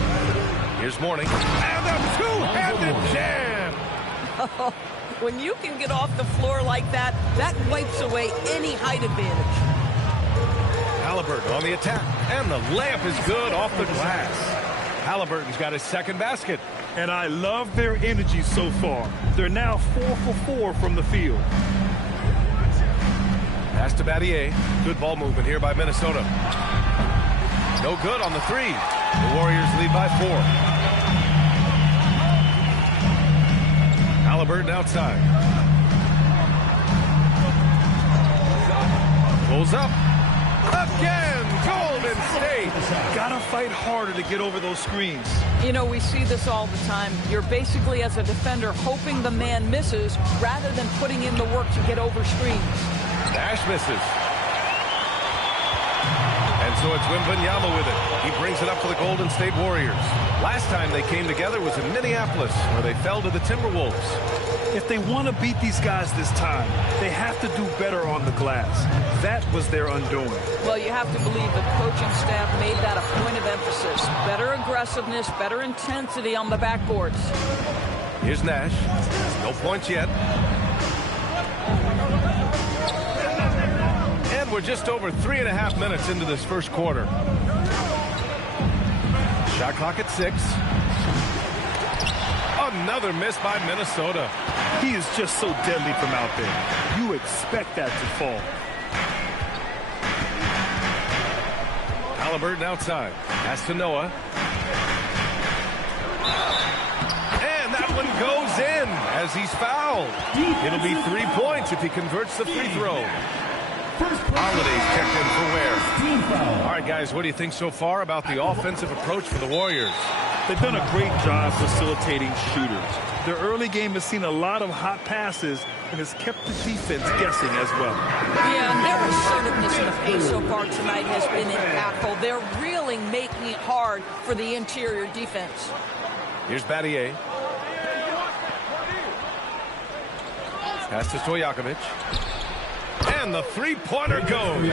Here's Mourning. And a two-handed jam! When you can get off the floor like that, that wipes away any height advantage. Halliburton on the attack, and the layup is good off the glass. Halliburton's got his second basket. And I love their energy so far. They're now 4 for 4 from the field. Pass to Battier. Good ball movement here by Minnesota. No good on the three. The Warriors lead by 4. Halliburton outside. Pulls up. Again, Golden State. Gotta fight harder to get over those screens. You know, we see this all the time. You're basically, as a defender, hoping the man misses rather than putting in the work to get over screens. Nash misses. And so it's Wembanyama with it. He brings it up for the Golden State Warriors. Last time they came together was in Minneapolis, where they fell to the Timberwolves. If they want to beat these guys this time, they have to do better on the glass. That was their undoing. Well, you have to believe the coaching staff made that a point of emphasis. Better aggressiveness, better intensity on the backboards. Here's Nash. No points yet. And we're just over 3.5 minutes into this first quarter. Shot clock at 6. Another miss by Minnesota. He is just so deadly from out there. You expect that to fall. Halliburton outside. Pass to Noah. And that one goes in as he's fouled. It'll be 3 points if he converts the free throw. Holiday's checked in for Ware. All right, guys, what do you think so far about the offensive approach for the Warriors? They've done a great job facilitating shooters. Their early game has seen a lot of hot passes and has kept the defense guessing as well. Yeah, and their assertiveness in the paint so far tonight has been impactful. They're really making it hard for the interior defense. Here's Battier. Pass to Stojakovic. And the three-pointer goes.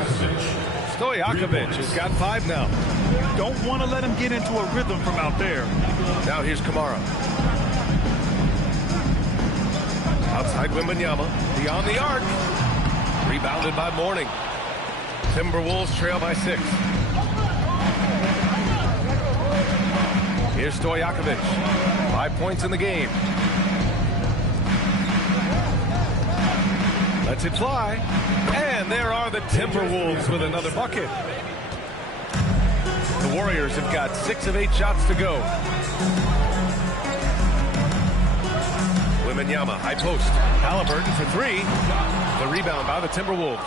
Stojakovic has got 5 now. Don't want to let him get into a rhythm from out there. Now here's Kamara. Outside Wembanyama. Beyond the arc. Rebounded by Mourning. Timberwolves trail by 6. Here's Stojakovic. 5 points in the game. Lets it fly. And there are the Timberwolves with another bucket. The Warriors have got 6 of 8 shots to go. Wembanyama, high post. Halliburton for 3. The rebound by the Timberwolves.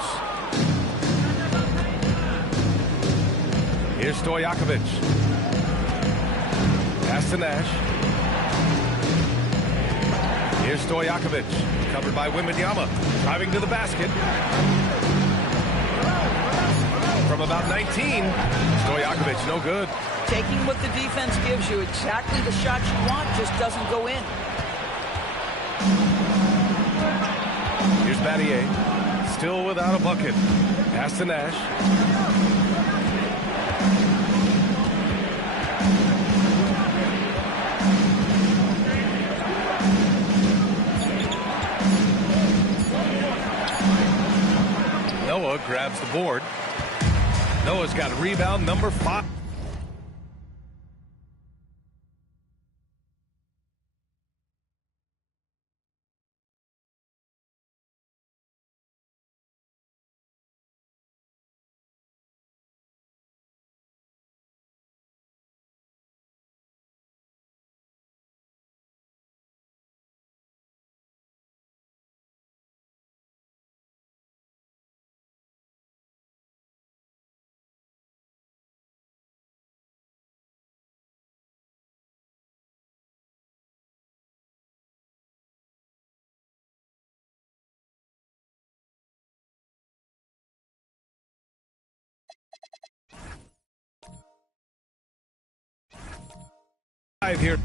Here's Stojakovic. Pass to Nash. Here's Stojakovic. Covered by Wembanyama. Driving to the basket. From about 19. Stojakovic, no good. Taking what the defense gives you, exactly the shot you want, just doesn't go in. Here's Battier. Still without a bucket. Pass to Nash. Noah grabs the board. Noah's got rebound number 5. Here.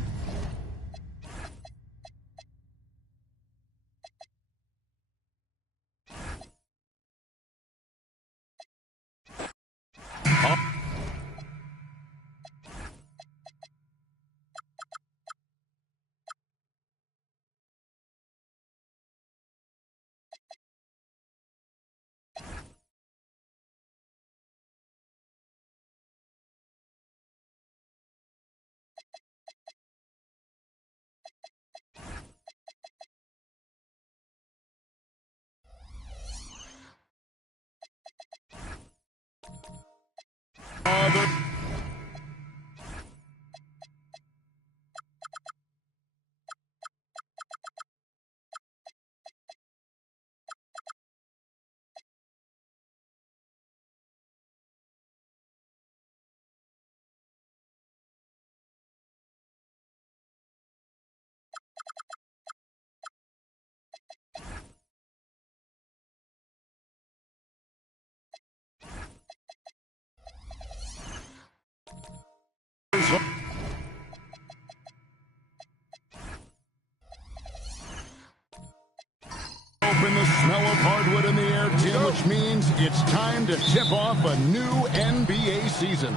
Open the smell of hardwood in the air, Tim, which means it's time to tip off a new NBA season.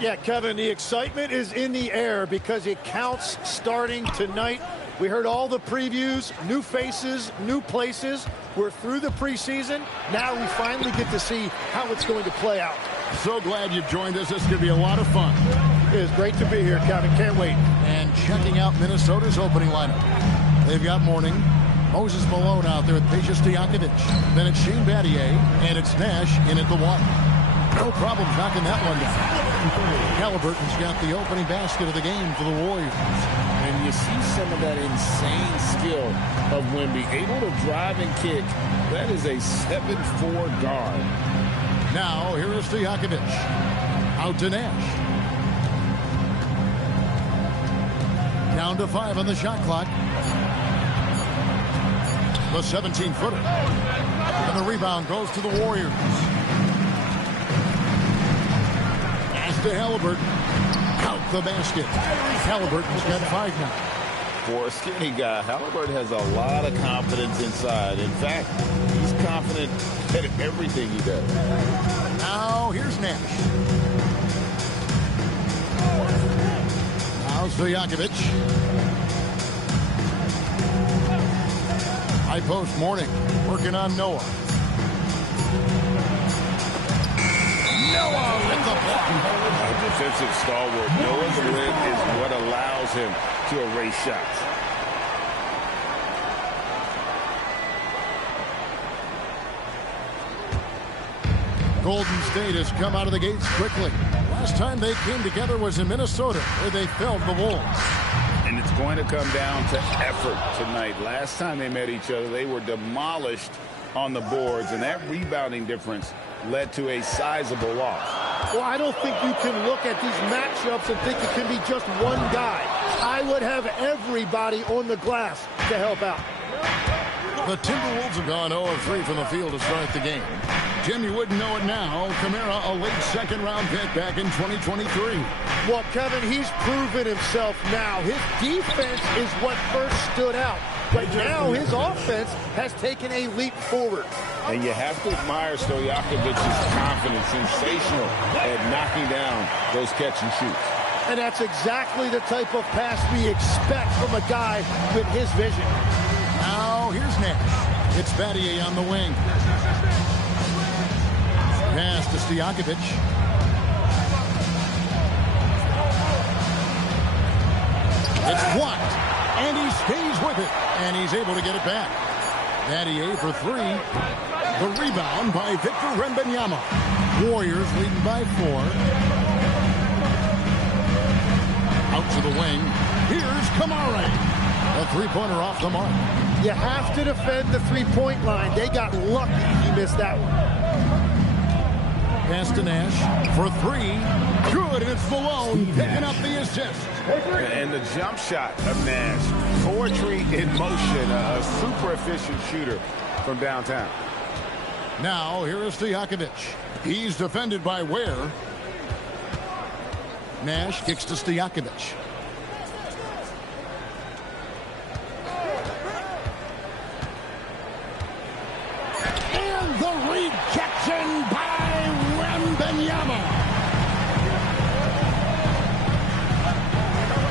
Yeah, Kevin, the excitement is in the air because it counts starting tonight. We heard all the previews, new faces, new places. We're through the preseason. Now we finally get to see how it's going to play out. So glad you joined us. This is going to be a lot of fun. It is great to be here, Kevin. Can't wait. And checking out Minnesota's opening lineup. They've got Mourning, Moses Malone out there with Peja Stojakovic. Then it's Shane Battier, and it's Nash in at the 1. No problems knocking that one down. Halliburton's got the opening basket of the game for the Warriors. And you see some of that insane skill of Wemby, able to drive and kick. That is a 7'4" guard. Now, here is Stojakovic. Out to Nash. Down to 5 on the shot clock. The 17-footer. And the rebound goes to the Warriors. Pass to Halliburton. Out the basket. Halliburton's got 5 now. For a skinny guy, Halliburton has a lot of confidence inside. In fact, he's confident at everything he does. Now, here's Nash. Now Stojakovic. High post Morning. Working on Noah. Noah with the block. A defensive stalwart. Noah's length is what allows him to erase shots. Golden State has come out of the gates quickly. Last time they came together was in Minnesota, where they felled the Wolves. And it's going to come down to effort tonight. Last time they met each other, they were demolished on the boards, and that rebounding difference led to a sizable loss. Well, I don't think you can look at these matchups and think it can be just one guy. I would have everybody on the glass to help out. The Timberwolves have gone 0 of 3 from the field to start the game. Jim, you wouldn't know it now. Kamara, a late second-round pick back in 2023. Well, Kevin, he's proven himself now. His defense is what first stood out. But now his offense has taken a leap forward. And you have to admire Stojakovic's confidence. Sensational at knocking down those catch and shoots. And that's exactly the type of pass we expect from a guy with his vision. Now, here's Nash. It's Battier on the wing. Pass to Stojakovic. It's blocked. And he stays with it. And he's able to get it back. Battier for 3. The rebound by Victor Wembanyama. Warriors leading by 4. Out to the wing. Here's Kamara. A three-pointer off the mark. You have to defend the three-point line. They got lucky he missed that one. Pass to Nash for 3. Good, and it's Malone picking up the assist. And the jump shot of Nash. Poetry in motion. A super efficient shooter from downtown. Now, here is Stojakovic. He's defended by Ware. Nash kicks to Stojakovic. And the rejection by Wembanyama.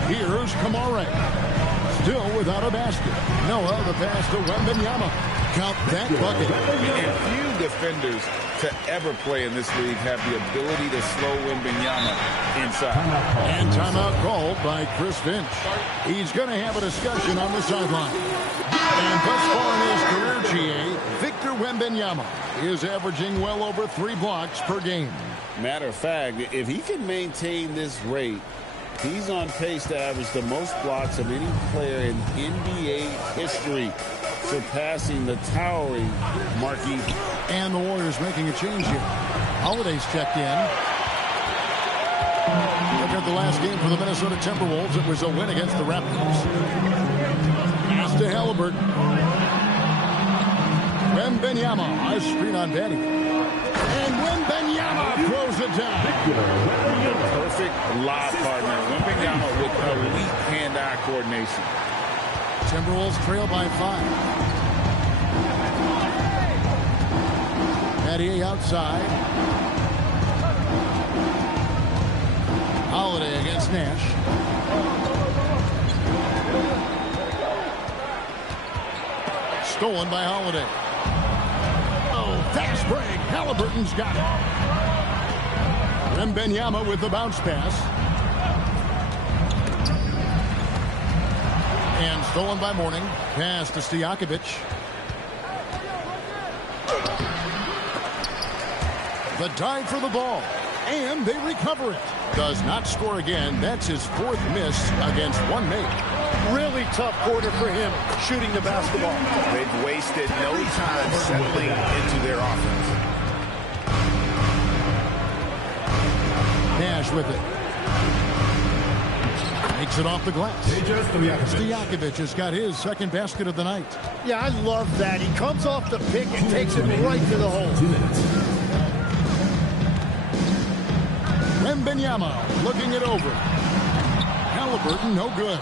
Here's Kamara. Still without a basket. Noah, the pass to Wembanyama. Count that bucket. And few defenders to ever play in this league have the ability to slow Wembanyama inside. And timeout called by Chris Finch. He's going to have a discussion on the sideline. And thus far in his career, GA, Victor Wembanyama is averaging well over 3 blocks per game. Matter of fact, if he can maintain this rate, he's on pace to average the most blocks of any player in NBA history, surpassing the towering Mark Eaton. And the Warriors making a change here. Holiday's checked in. Look at the last game for the Minnesota Timberwolves. It was a win against the Raptors. Pass to Halliburton. Wembanyama, a screen on Benny. And Wembanyama throws it down. Perfect lob partner. Wembanyama with elite hand-eye coordination. Timberwolves trail by 5. Battier outside. Holiday against Nash. Stolen by Holiday. Oh, fast break. Halliburton's got it. Wembanyama with the bounce pass. And stolen by Morning. Pass to Stojakovic. The dive for the ball. And they recover it. Does not score again. That's his 4th miss against one make. Really tough quarter for him shooting the basketball. They've wasted no time settling into their offense. Nash with it. Makes it off the glass. Stojakovic has got his 2nd basket of the night. Yeah, I love that. He comes off the pick and takes it right to the hole. Wembanyama looking it over. Halliburton, no good.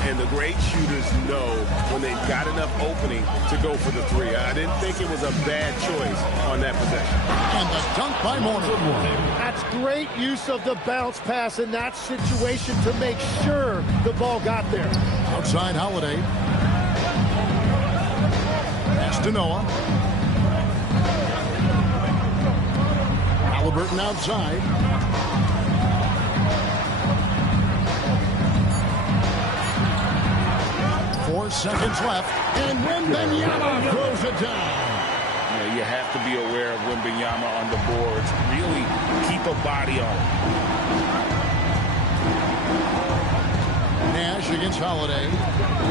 And the great shooters know when they've got enough opening to go for the 3. I didn't think it was a bad choice on that possession. And the dunk by Mourning. That's great use of the bounce pass in that situation to make sure the ball got there. Outside Holiday. Pass to Noah. Halliburton outside. 4 seconds left, and Wembanyama throws it down. Yeah, you have to be aware of Wembanyama on the boards. Really keep a body on it. Nash against Holiday.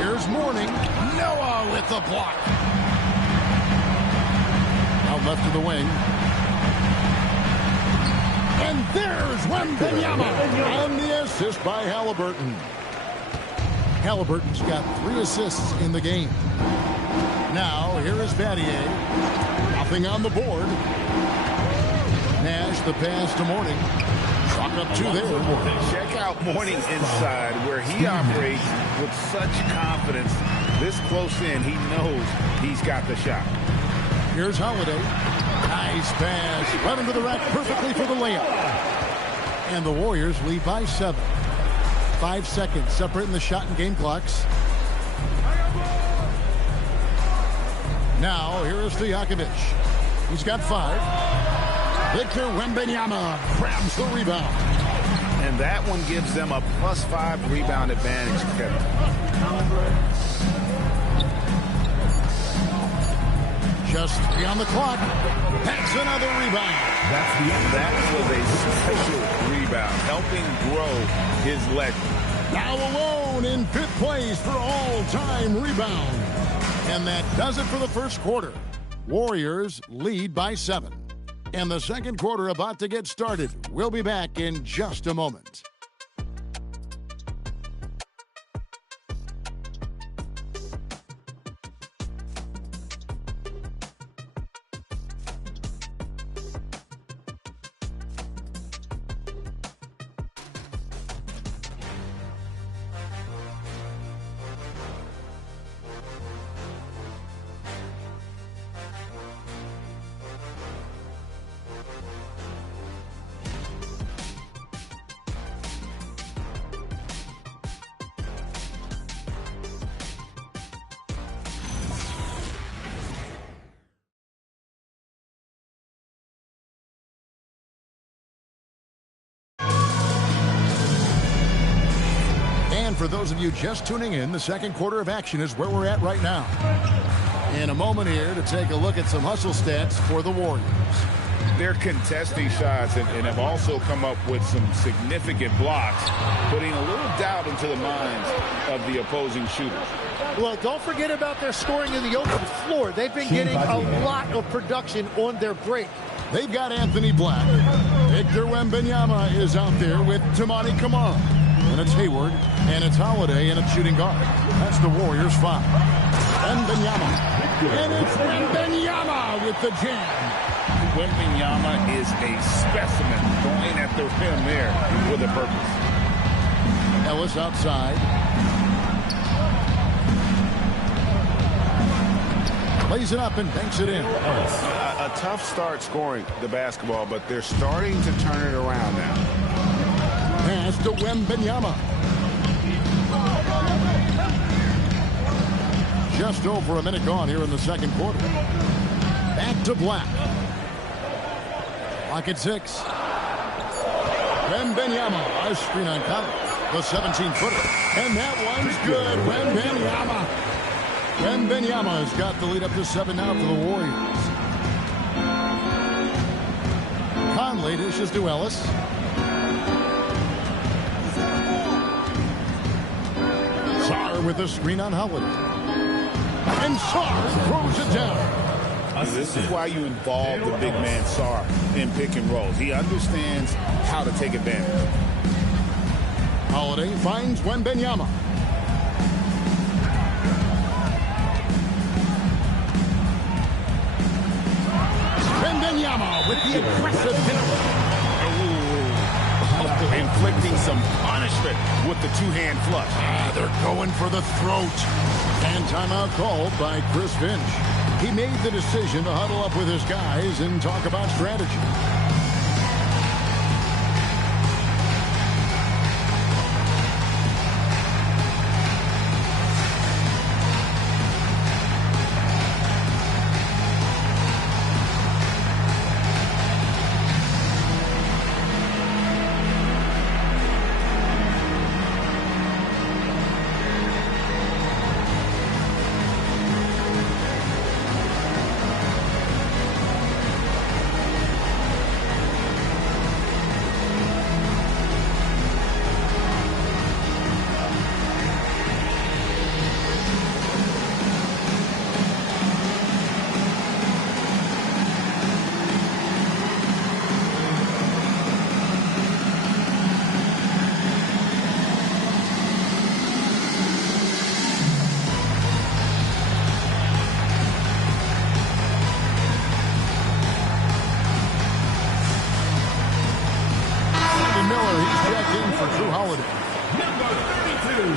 Here's Mourning. Noah with the block. Out left to the wing. And there's Wembanyama on the assist by Halliburton. Halliburton's got 3 assists in the game. Now, here is Battier. Nothing on the board. Nash, the pass to Mourning. Chalk up 2 there. Check out Mourning inside, where he operates with such confidence. This close in, he knows he's got the shot. Here's Holiday. Nice pass. Right into the rack perfectly for the layup. And the Warriors lead by 7. 5 seconds separating the shot and game clocks. Now, here is Stojakovic. He's got 5. Victor Wembanyama grabs the rebound. And that one gives them a +5 rebound advantage, Kevin. Just 3 on the clock. That's another rebound. That was a special rebound, helping grow his legend. Now alone in 5th place for all-time rebound. And that does it for the first quarter. Warriors lead by 7. And the second quarter about to get started. We'll be back in just a moment. For those of you just tuning in, the second quarter of action is where we're at right now. In a moment here to take a look at some hustle stats for the Warriors. They're contesting shots and have also come up with some significant blocks, putting a little doubt into the minds of the opposing shooters. Well, don't forget about their scoring in the open floor. They've been getting a lot of production on their break. They've got Anthony Black. Victor Wembanyama is out there with Tamani Kamara. And it's Hayward, and it's Holiday, and it's shooting guard. That's the Warriors' 5. Wembanyama. And it's Wembanyama with the jam. Wembanyama is a specimen going at the rim there with a purpose. Ellis outside. Lays it up and banks it in. A tough start scoring the basketball, but they're starting to turn it around now. Pass to Wembanyama. Just over a minute gone here in the second quarter. Back to Black. Lock at 6. Wembanyama. A screen on Collins. The 17-footer. And that one's good. Wembanyama. Wembanyama has got the lead up to 7 now for the Warriors. Conley dishes to Ellis. Sarr with a screen on Holiday. And Sarr throws it down. This is why you involve the big man Sarr in pick and rolls. He understands how to take advantage. Holiday finds Wembanyama. Wembanyama with the aggressive hit. Inflicting some punishment with the two-hand flush. They're going for the throat. And timeout called by Chris Finch. He made the decision to huddle up with his guys and talk about strategy.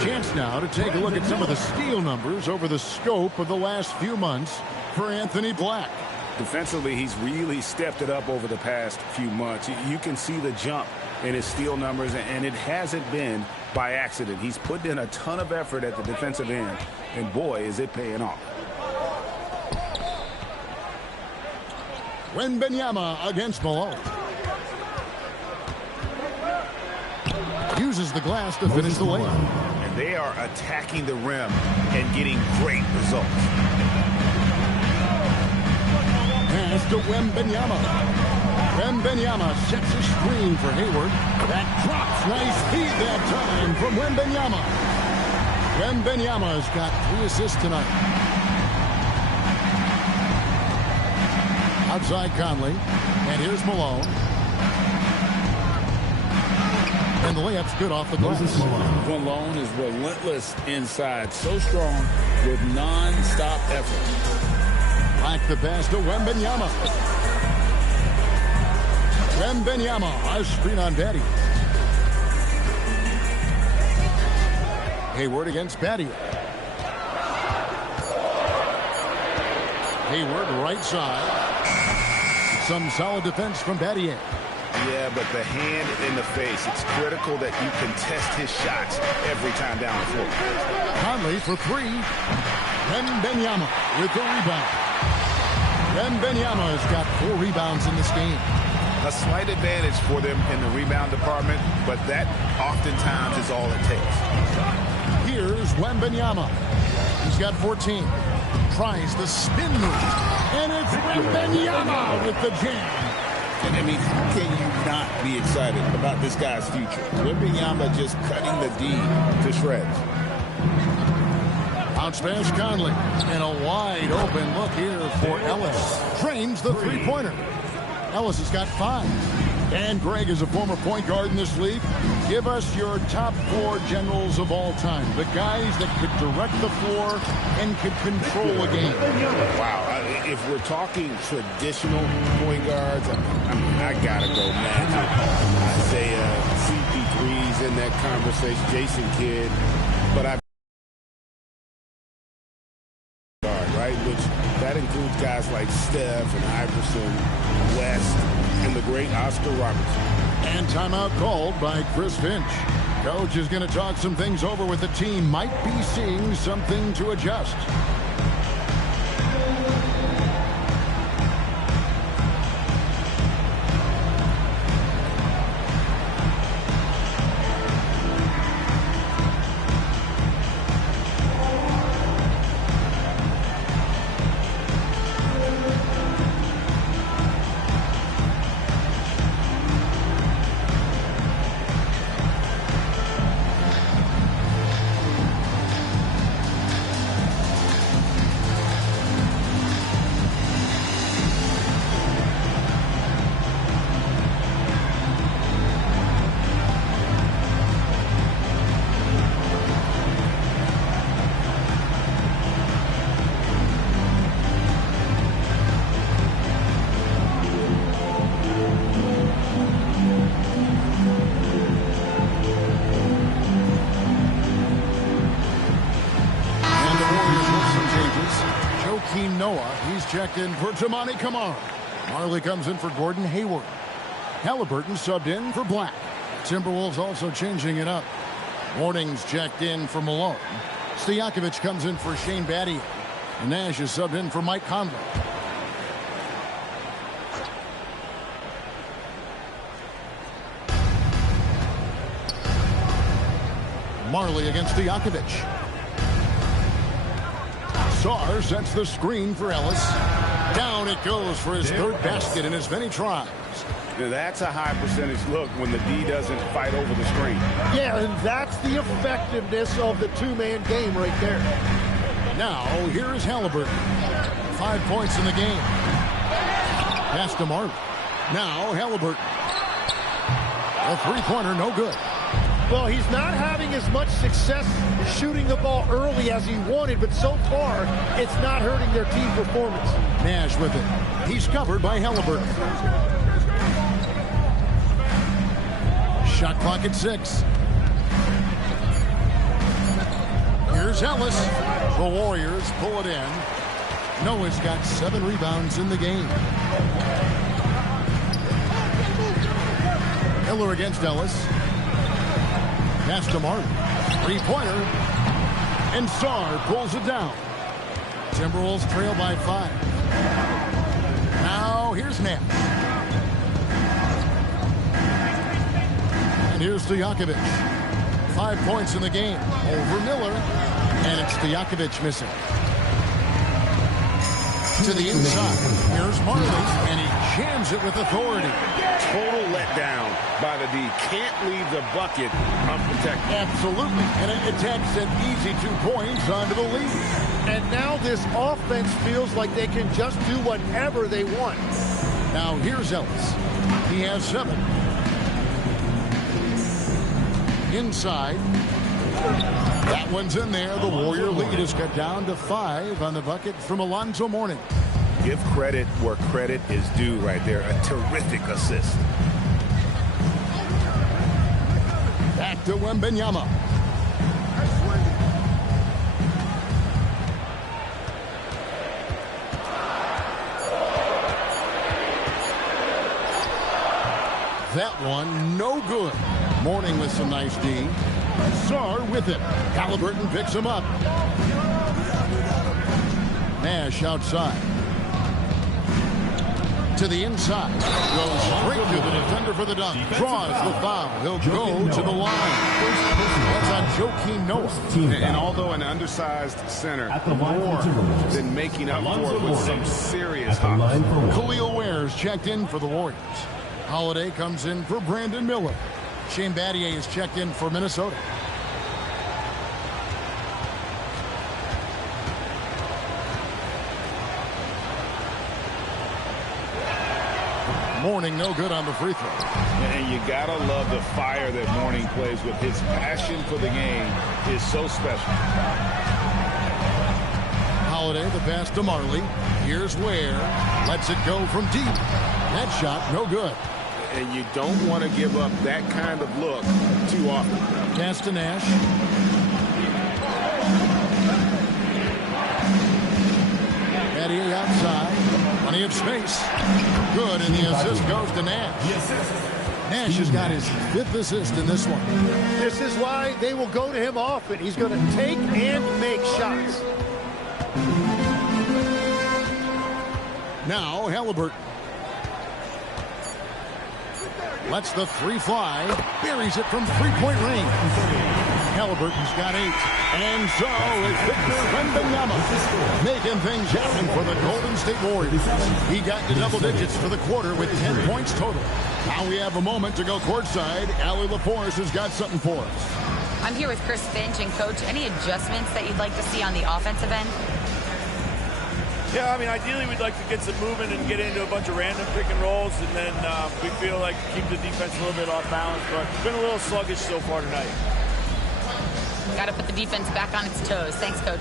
Chance now to take a look at some of the steal numbers over the scope of the last few months for Anthony Black. Defensively, he's really stepped it up over the past few months. You can see the jump in his steal numbers, and it hasn't been by accident. He's put in a ton of effort at the defensive end, and boy, is it paying off. Wembanyama against Malone. Uses the glass to finish the layup. And they are attacking the rim and getting great results. Pass to Wembanyama. Wembanyama sets a screen for Hayward. That drops. Nice feed that time from Wembanyama. Wembanyama's got 3 assists tonight. Outside Conley. And here's Malone. And the layup's good off the glass. Malone is relentless inside. So strong with non-stop effort. Like the pass to Wembanyama. Wembanyama, a screen on Batty. Hayward against Batty. Hayward right side. Some solid defense from Batty. Yeah, but the hand in the face, it's critical that you contest his shots every time down the floor. Conley for 3. Wembanyama with the rebound. Wembanyama has got 4 rebounds in this game. A slight advantage for them in the rebound department, but that oftentimes is all it takes. Here's Wembanyama. He's got 14. Tries the spin move. And it's Wembanyama with the jam. I mean, how can you not be excited about this guy's future? Wembanyama just cutting the D to shreds. Bounce pass Conley. And a wide open look here for Ellis. Trains the three-pointer. Ellis has got 5. And Greg is a former point guard in this league. Give us your top 4 generals of all time. The guys that could direct the floor and could control a game. Wow. If we're talking traditional point guards, I got to go Magic. Isaiah, CP3's in that conversation. Jason Kidd. But I've right, which that includes guys like Steph and Iverson, West, and the great Oscar Robertson. And timeout called by Chris Finch. Coach is going to talk some things over with the team. Might be seeing something to adjust. checked in for Tamani Kamara. Marley comes in for Gordon Hayward. Halliburton subbed in for Black. Timberwolves also changing it up. Warnings checked in for Malone. Stojakovic comes in for Shane Battier. And Nash is subbed in for Mike Conley. Marley against Stojakovic. Sarr sets the screen for Ellis. Down it goes for his third basket in as many tries. Now that's a high percentage look when the D doesn't fight over the screen. Yeah, and that's the effectiveness of the two-man game right there. Now, here is Halliburton. 5 points in the game. Pass to Marley. Now, Halliburton. A three-pointer, no good. Well, he's not having as much success shooting the ball early as he wanted, but so far, it's not hurting their team performance. Nash with it. He's covered by Halliburton. Shot clock at 6. Here's Ellis. The Warriors pull it in. Noah's got 7 rebounds in the game. Miller against Ellis. Pass to Martin. Three-pointer. And Sarr pulls it down. Timberwolves trail by 5. Now here's Nash. And here's Stojakovic. 5 points in the game. Over Miller. And it's Stojakovic missing. To the inside. Here's Marley. And he jams it with authority. Total letdown by the D. Can't leave the bucket unprotected. Absolutely. And it attacks an easy 2 points onto the lead. And now this offense feels like they can just do whatever they want. Now here's Ellis. He has 7. Inside. That one's in there. The Warrior lead is cut down to 5 on the bucket from Alonzo Mourning. Give credit where credit is due right there. A terrific assist. Back to Wembanyama. That one, no good. Mourning with some nice D. Sarr with it. Halliburton picks him up. Nash outside. To the inside. Goes straight to the defender for the dunk. Draws the foul. He'll go to the line. That's on Joakim Noah. And although an undersized center, more than making up for it with some serious hops. Khalil Ware's checked in for the Warriors. Holiday comes in for Brandon Miller. Shane Battier is checked in for Minnesota. Mourning no good on the free throw. And you gotta love the fire that Mourning plays with. His passion for the game is so special. Holiday, the pass to Marley. Here's Ware. Lets it go from deep. That shot, no good. And you don't want to give up that kind of look too often. Pass to Nash. Battier outside. Plenty of space. Good, and the assist goes to Nash. Nash has got his 5th assist in this one. This is why they will go to him often. He's going to take and make shots. Now Halliburton. Lets the 3 fly. Buries it from 3-point range. Halliburton's got 8. And so is Victor Wembanyama, making things happen for the Golden State Warriors. He got to double digits for the quarter with 10 points total. Now we have a moment to go courtside. Allie LaForce has got something for us. I'm here with Chris Finch. And, Coach, any adjustments that you'd like to see on the offensive end? Yeah, I mean, ideally we'd like to get some movement and get into a bunch of random pick and rolls, and then we feel like keep the defense a little bit off balance, but it's been a little sluggish so far tonight. Got to put the defense back on its toes. Thanks, Coach.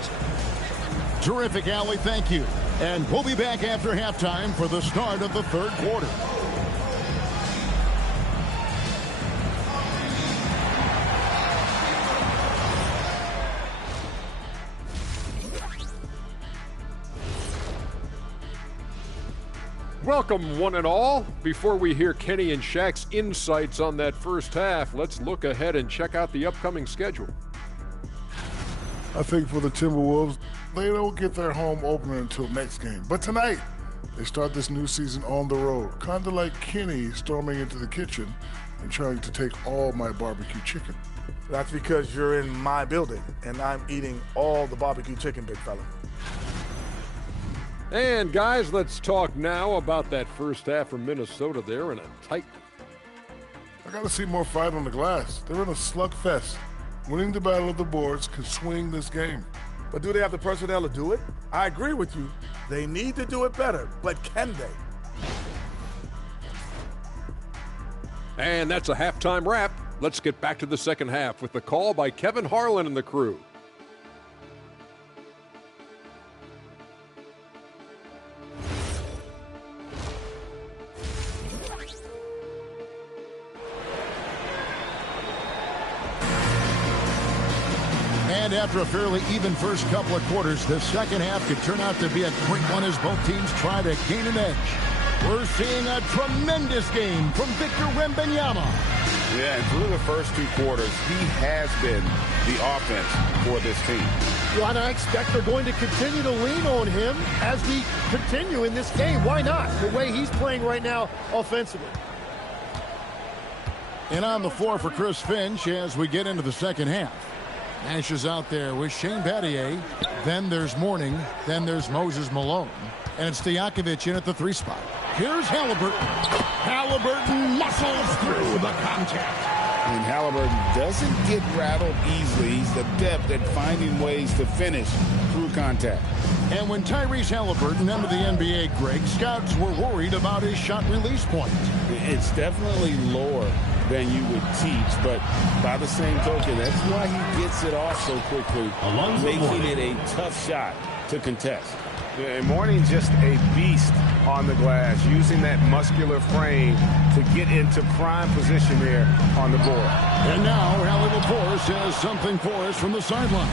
Terrific, Allie. Thank you. And we'll be back after halftime for the start of the 3rd quarter. Welcome, one and all. Before we hear Kenny and Shaq's insights on that first half, let's look ahead and check out the upcoming schedule. I think for the Timberwolves, they don't get their home opener until next game. But tonight, they start this new season on the road, kind of like Kenny storming into the kitchen and trying to take all my barbecue chicken. That's because you're in my building, and I'm eating all the barbecue chicken, big fella. And guys, let's talk now about that first half from Minnesota there in a tight. I got to see more fight on the glass. They're in a slugfest. Winning the battle of the boards can swing this game. But do they have the personnel to do it? I agree with you. They need to do it better, but can they? And that's a halftime wrap. Let's get back to the second half with the call by Kevin Harlan and the crew. And after a fairly even first couple of quarters, the second half could turn out to be a great one as both teams try to gain an edge. We're seeing a tremendous game from Victor Wembanyama. Yeah, and through the first two quarters, he has been the offense for this team. Well, and I expect they're going to continue to lean on him as we continue in this game. Why not? The way he's playing right now offensively. And on the floor for Chris Finch as we get into the second half. Nash is out there with Shane Battier. Then there's Mourning. Then there's Moses Malone. And it's Stojakovic in at the 3 spot. Here's Halliburton. Halliburton muscles through the contact. And Halliburton doesn't get rattled easily. He's the depth at finding ways to finish through contact. And when Tyrese Halliburton entered the NBA, Greg, scouts were worried about his shot release point. It's definitely lower than you would teach, but by the same token, that's why he gets it off so quickly, making it a tough shot to contest. Yeah, and Mourning's just a beast on the glass, using that muscular frame to get into prime position there on the board. And now, Hallie Lepore says something for us from the sideline.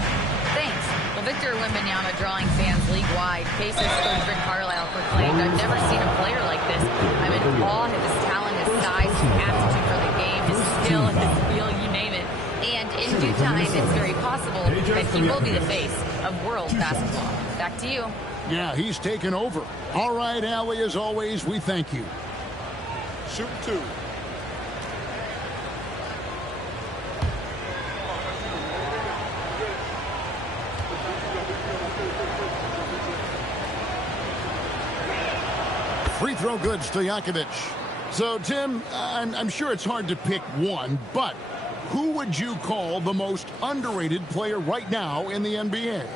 Thanks. Well, Victor Wembanyama drawing fans league-wide. Pacers coach Rick Carlisle proclaimed, "I've never seen a player like this. I'm in awe of his talent, his size, his aptitude for the game, his skill, his feel, you name it. And in due time, it's very possible that he will be the face of world basketball." Back to you. Yeah, he's taken over. All right, Allie, as always, we thank you. Shoot 2. Free throw good, Stojakovic. So, Tim, I'm sure it's hard to pick one, but who would you call the most underrated player right now in the NBA?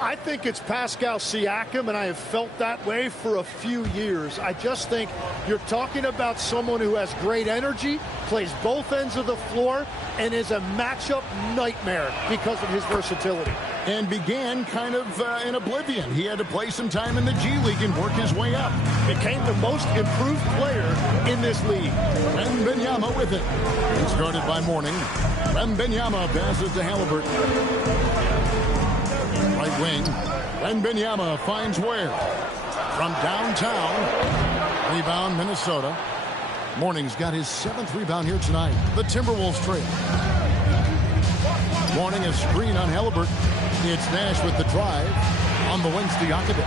I think it's Pascal Siakam, and I have felt that way for a few years. I just think you're talking about someone who has great energy, plays both ends of the floor, and is a matchup nightmare because of his versatility. And began kind of in oblivion. He had to play some time in the G League and work his way up. Became the most improved player in this league. Wembanyama with it. It's guarded by Mourning. Wembanyama passes to Halliburton. Right wing. Wembanyama finds Ware. From downtown. Rebound, Minnesota. Mourning's got his 7th rebound here tonight. The Timberwolves trail. Mourning a screen on Halliburton. It's Nash with the drive. On the wing, Stojakovic.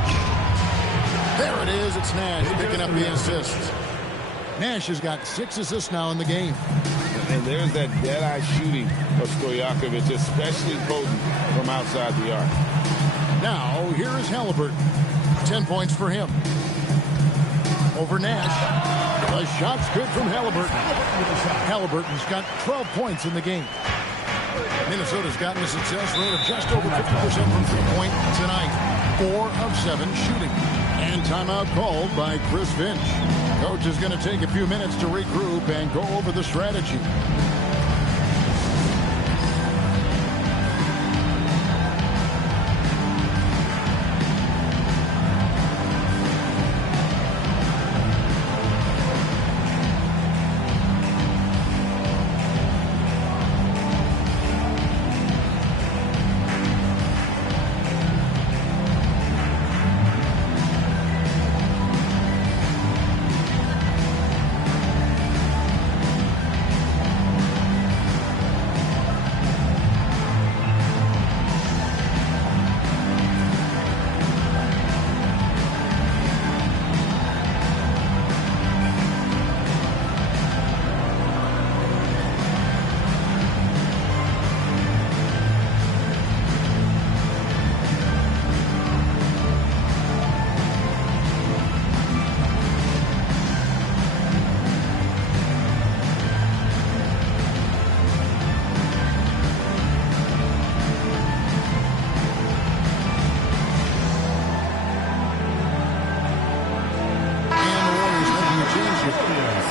There it is. It's Nash picking up the assist. Nash has got 6 assists now in the game. And there's that dead-eye shooting of Stojakovic, especially potent from outside the arc. Now, here is Halliburton. 10 points for him. Over Nash. The shot's good from Halliburton. Halliburton's got 12 points in the game. Minnesota's gotten a success rate of just over 50% from three-point tonight. 4 of 7 shooting. And timeout called by Chris Finch. Coach is going to take a few minutes to regroup and go over the strategy.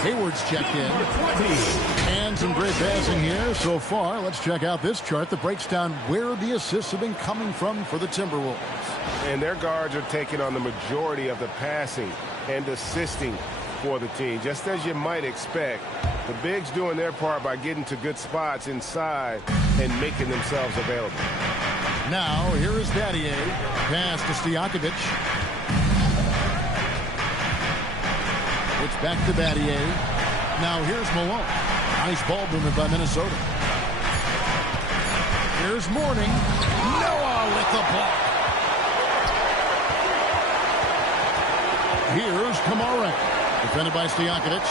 Hayward's checked in. And some great passing here so far. Let's check out this chart that breaks down where the assists have been coming from for the Timberwolves. And their guards are taking on the majority of the passing and assisting for the team, just as you might expect. The bigs doing their part by getting to good spots inside and making themselves available. Now, here is Battier. Pass to Stojakovic. It's back to Battier. Now, here's Malone. Nice ball movement by Minnesota. Here's Mourning. Noah with the block. Here's Kamara. Defended by Stojakovic.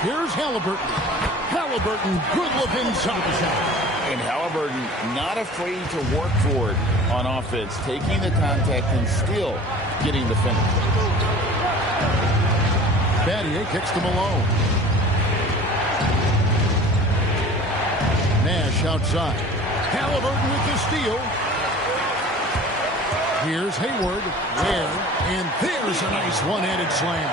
Here's Halliburton. Halliburton, good look inside. And Halliburton not afraid to work for it on offense, taking the contact and still getting the finish. Battier kicks to Malone. Nash outside. Halliburton with the steal. Here's Hayward. Where? And there's a nice one-handed slam.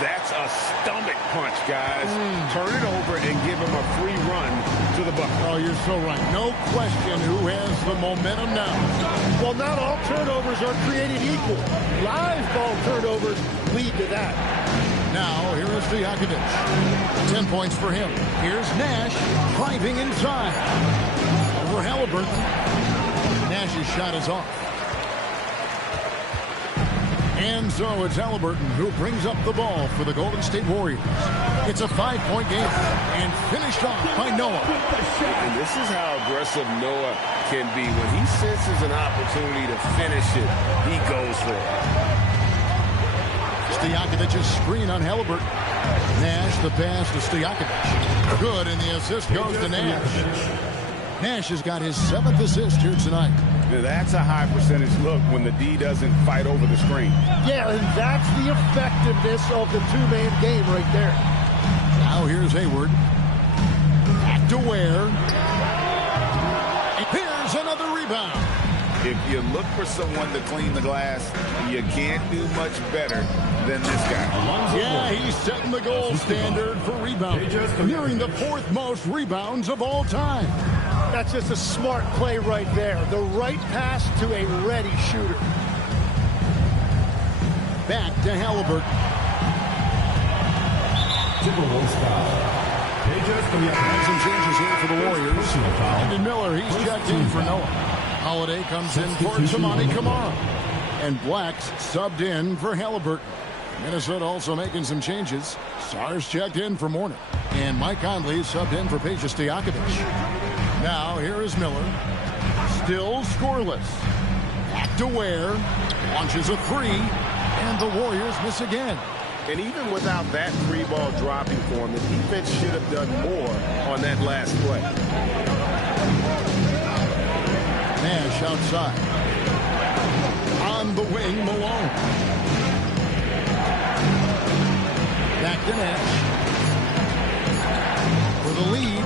That's a stomach punch, guys. Turn it over and give him a free run to the bucket. Oh, you're so right. No question who has the momentum now. Well, not all turnovers are created equal. Live ball turnovers lead to that. Now, here is Stojakovic. 10 points for him. Here's Nash driving inside. Over Halliburton. Nash's shot is off. And so it's Halliburton who brings up the ball for the Golden State Warriors. It's a 5-point game and finished off by Noah. And this is how aggressive Noah can be. When he senses an opportunity to finish it, he goes for it. Stojakovic's screen on Halliburton. Nash the pass to Stojakovic. Good, and the assist goes to Nash. Nash has got his 7th assist here tonight. That's a high percentage look when the D doesn't fight over the screen. Yeah, and that's the effectiveness of the two-man game right there. Now here's Hayward. Back to Ware. And here's another rebound. If you look for someone to clean the glass, you can't do much better than this guy. Yeah, he's setting the gold standard for rebounding, nearing the 4th most rebounds of all time. That's just a smart play right there. The right pass to a ready shooter. Back to Halliburton. Some changes here for the Warriors. Brandon Miller, he's checked in for Noah. Holiday comes in for Tamani Kamara. And Black's subbed in for Halliburton. Minnesota also making some changes. Sars checked in for Mourning. And Mike Conley subbed in for Peja Stojakovic. Now, here is Miller. Still scoreless. Back to Ware. Launches a three. And the Warriors miss again. And even without that three ball dropping for him, the defense should have done more on that last play. Nash outside. On the wing, Malone. Back to Nash. For the lead.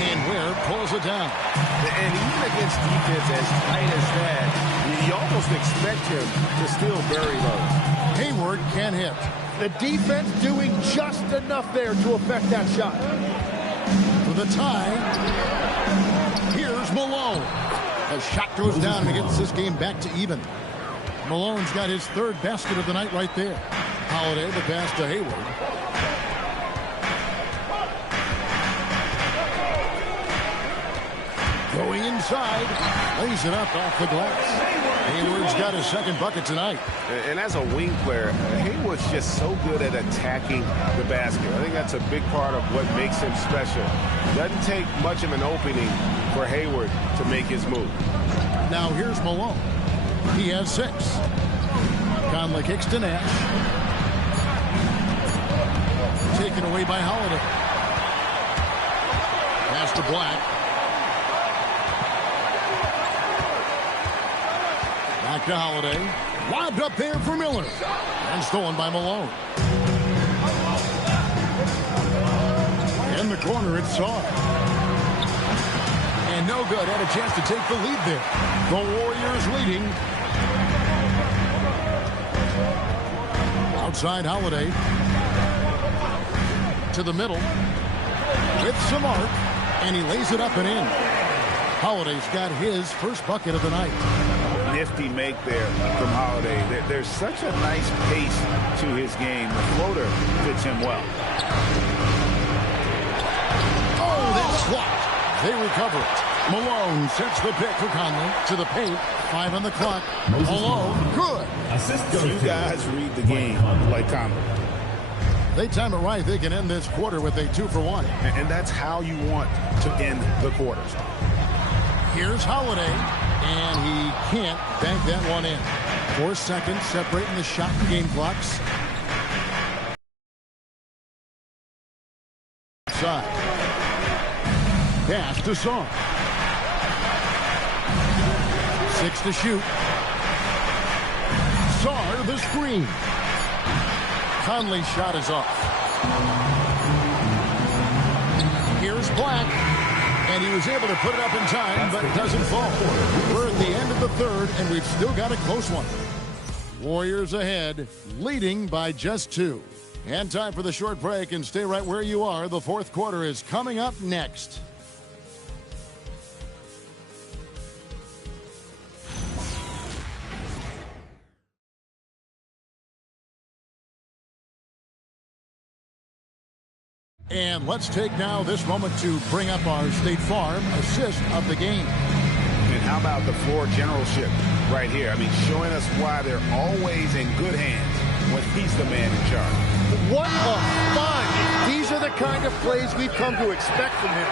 And Ware pulls it down. And even against defense as tight as that, you almost expect him to still bury those. Hayward can hit. The defense doing just enough there to affect that shot. For the tie, here's Malone. The shot goes down and gets this game back to even. Malone's got his 3rd basket of the night right there. Holiday, the pass to Hayward. Going inside, lays it up off the glass. Hayward's got his 2nd bucket tonight. And as a wing player, Hayward's just so good at attacking the basket. I think that's a big part of what makes him special. Doesn't take much of an opening for Hayward to make his move. Now here's Malone. He has 6. Conley kicks to Nash. Taken away by Holiday. Pass to Black. Back to Holiday. Lobbed up there for Miller. And stolen by Malone. In the corner, it's Saw. And no good. Had a chance to take the lead there. The Warriors leading. Inside Holiday. To the middle. With some arc. And he lays it up and in. Holiday's got his first bucket of the night. Nifty make there from Holiday. There's such a nice pace to his game. The floater fits him well. Oh, that's swapped. They recover it. Malone sets the pick for Conley to the paint. 5 on the clock. Malone, good. You guys read the game like Conley. They time it right. They can end this quarter with a 2-for-1. And that's how you want to end the quarters. Here's Holiday, and he can't bank that one in. 4 seconds separating the shot and game clocks. Side. Pass to Song. 6 to shoot. Sar the screen. Conley's shot is off. Here's Black. And he was able to put it up in time, but it doesn't fall. We're at the end of the third, and we've still got a close one. Warriors ahead, leading by just 2. And time for the short break, and stay right where you are. The fourth quarter is coming up next. And let's take now this moment to bring up our State Farm assist of the game. And how about the floor generalship right here? I mean, showing us why they're always in good hands when he's the man in charge. What a find! These are the kind of plays we've come to expect from him.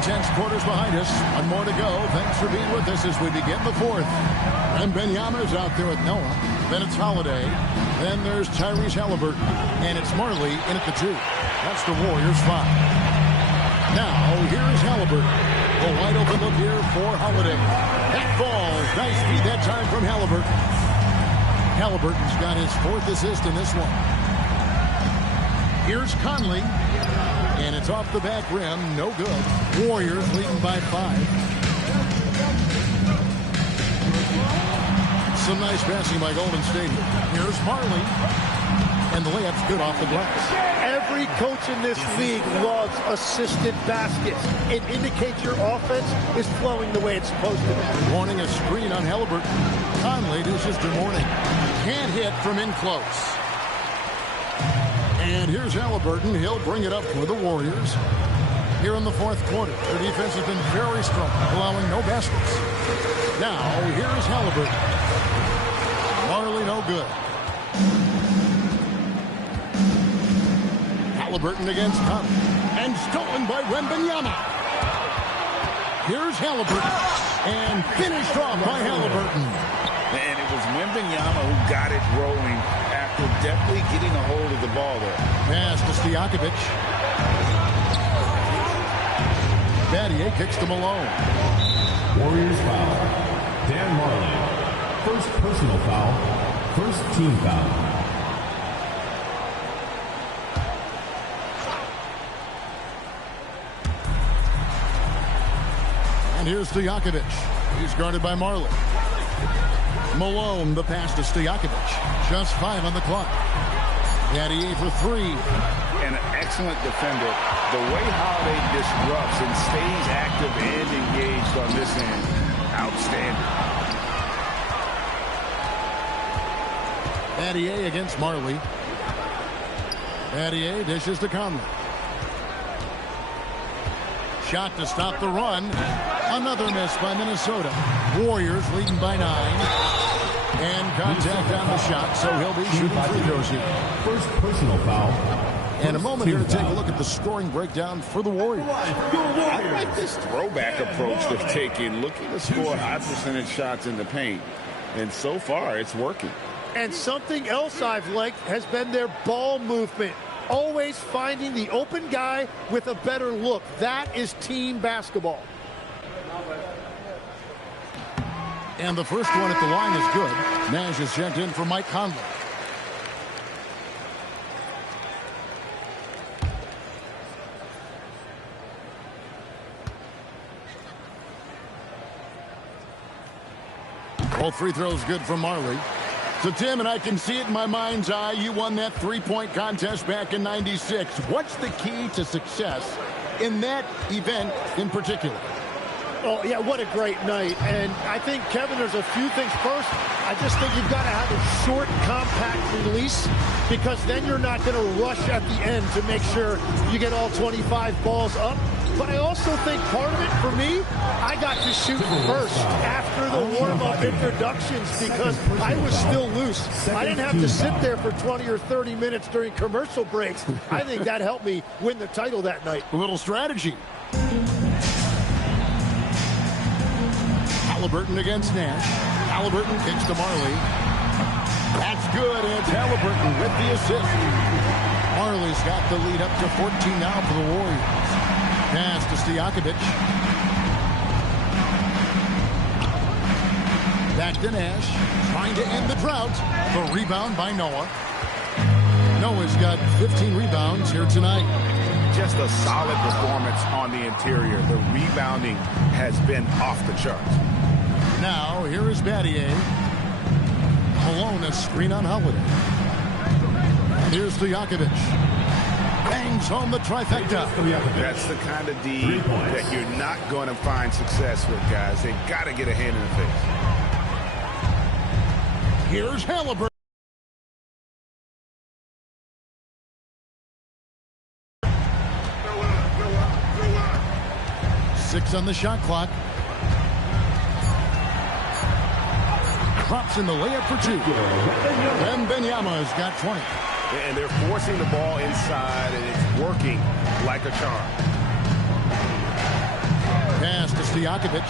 3/10 quarters behind us. One more to go. Thanks for being with us as we begin the fourth. And Benyama's out there with Noah. Then it's Holiday. Then there's Tyrese Halliburton. And it's Marley in at the 2. That's the Warriors' 5. Now, here's Halliburton. A wide open look here for Holiday. That falls. Nice feed that time from Halliburton. Halliburton's got his 4th assist in this one. Here's Conley. And it's off the back rim. No good. Warriors leading by 5. Some nice passing by Golden State. Here's Marley. And the layup's good off the glass. Every coach in this league loves assisted baskets. It indicates your offense is flowing the way it's supposed to be. Warning, a screen on Halliburton. Conley dishes to Mourning. Can't hit from in close. And here's Halliburton. He'll bring it up for the Warriors. Here in the fourth quarter, their defense has been very strong, allowing no baskets. Now, here's Halliburton. Marley no good. Halliburton against Conley. And stolen by Wembanyama. Here's Halliburton. And finished off by Halliburton. And it was Wembanyama who got it rolling after definitely getting a hold of the ball there. Pass to Stojakovic. Battier kicks to Malone. Warriors foul. Dan Marley. First personal foul. First team foul. And here's Stojakovic. He's guarded by Marley. Malone, the pass to Stojakovic. Just 5 on the clock. Battier for 3. And an excellent defender. The way Holiday disrupts and stays active and engaged on this end, outstanding. Battier against Marley. Battier dishes to Conley. Shot to stop the run. Another miss by Minnesota. Warriors leading by 9. And contact on the shot, so he'll be shooting free throws here. First personal foul. And a moment here to take a look at the scoring breakdown for the Warriors. I like this throwback approach they're taking, looking to score high percentage shots in the paint. And so far, it's working. And something else I've liked has been their ball movement. Always finding the open guy with a better look. That is team basketball. And the first one at the line is good. Nash is checked in for Mike Conley. Both free throws good from Marley. So, Tim, and I can see it in my mind's eye, you won that three-point contest back in '96. What's the key to success in that event in particular? Oh, yeah, what a great night. And I think, Kevin, there's a few things. First, I just think you've got to have a short, compact release, because then you're not going to rush at the end to make sure you get all 25 balls up. But I also think part of it, for me, I got to shoot first after the warm-up introductions because I was still loose. I didn't have to sit there for 20 or 30 minutes during commercial breaks. I think that helped me win the title that night. A little strategy. Halliburton against Nash. Halliburton kicks to Marley. That's good, and it's Halliburton with the assist. Marley's got the lead up to 14 now for the Warriors. Pass to Stojakovic. Back to Nash, trying to end the drought. The rebound by Noah. Noah's got 15 rebounds here tonight. Just a solid performance on the interior. The rebounding has been off the charts. Now, here is Battier. Malone, a screen on Holiday. Here's Stojakovic. Bangs home the trifecta. That's the kind of D that you're not going to find success with, guys. They've got to get a hand in the face. Here's Halliburton. Six on the shot clock. Drops in the layup for two. And Benyama's got 20. And they're forcing the ball inside, and it's working like a charm. Pass to Stojakovic.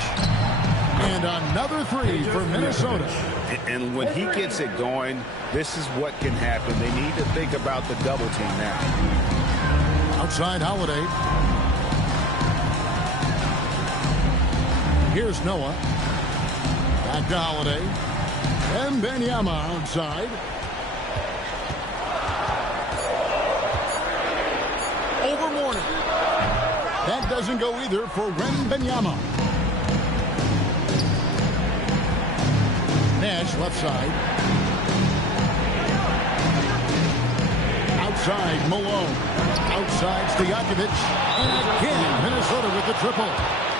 And another three for Minnesota. And when he gets it going, this is what can happen. They need to think about the double team now. Outside Holiday. Here's Noah. Back to Holiday. And Benyama outside. Over Warner. That doesn't go either for Benyama. Nash left side. Outside Malone. Outside Stojakovic. And again, Minnesota with the triple.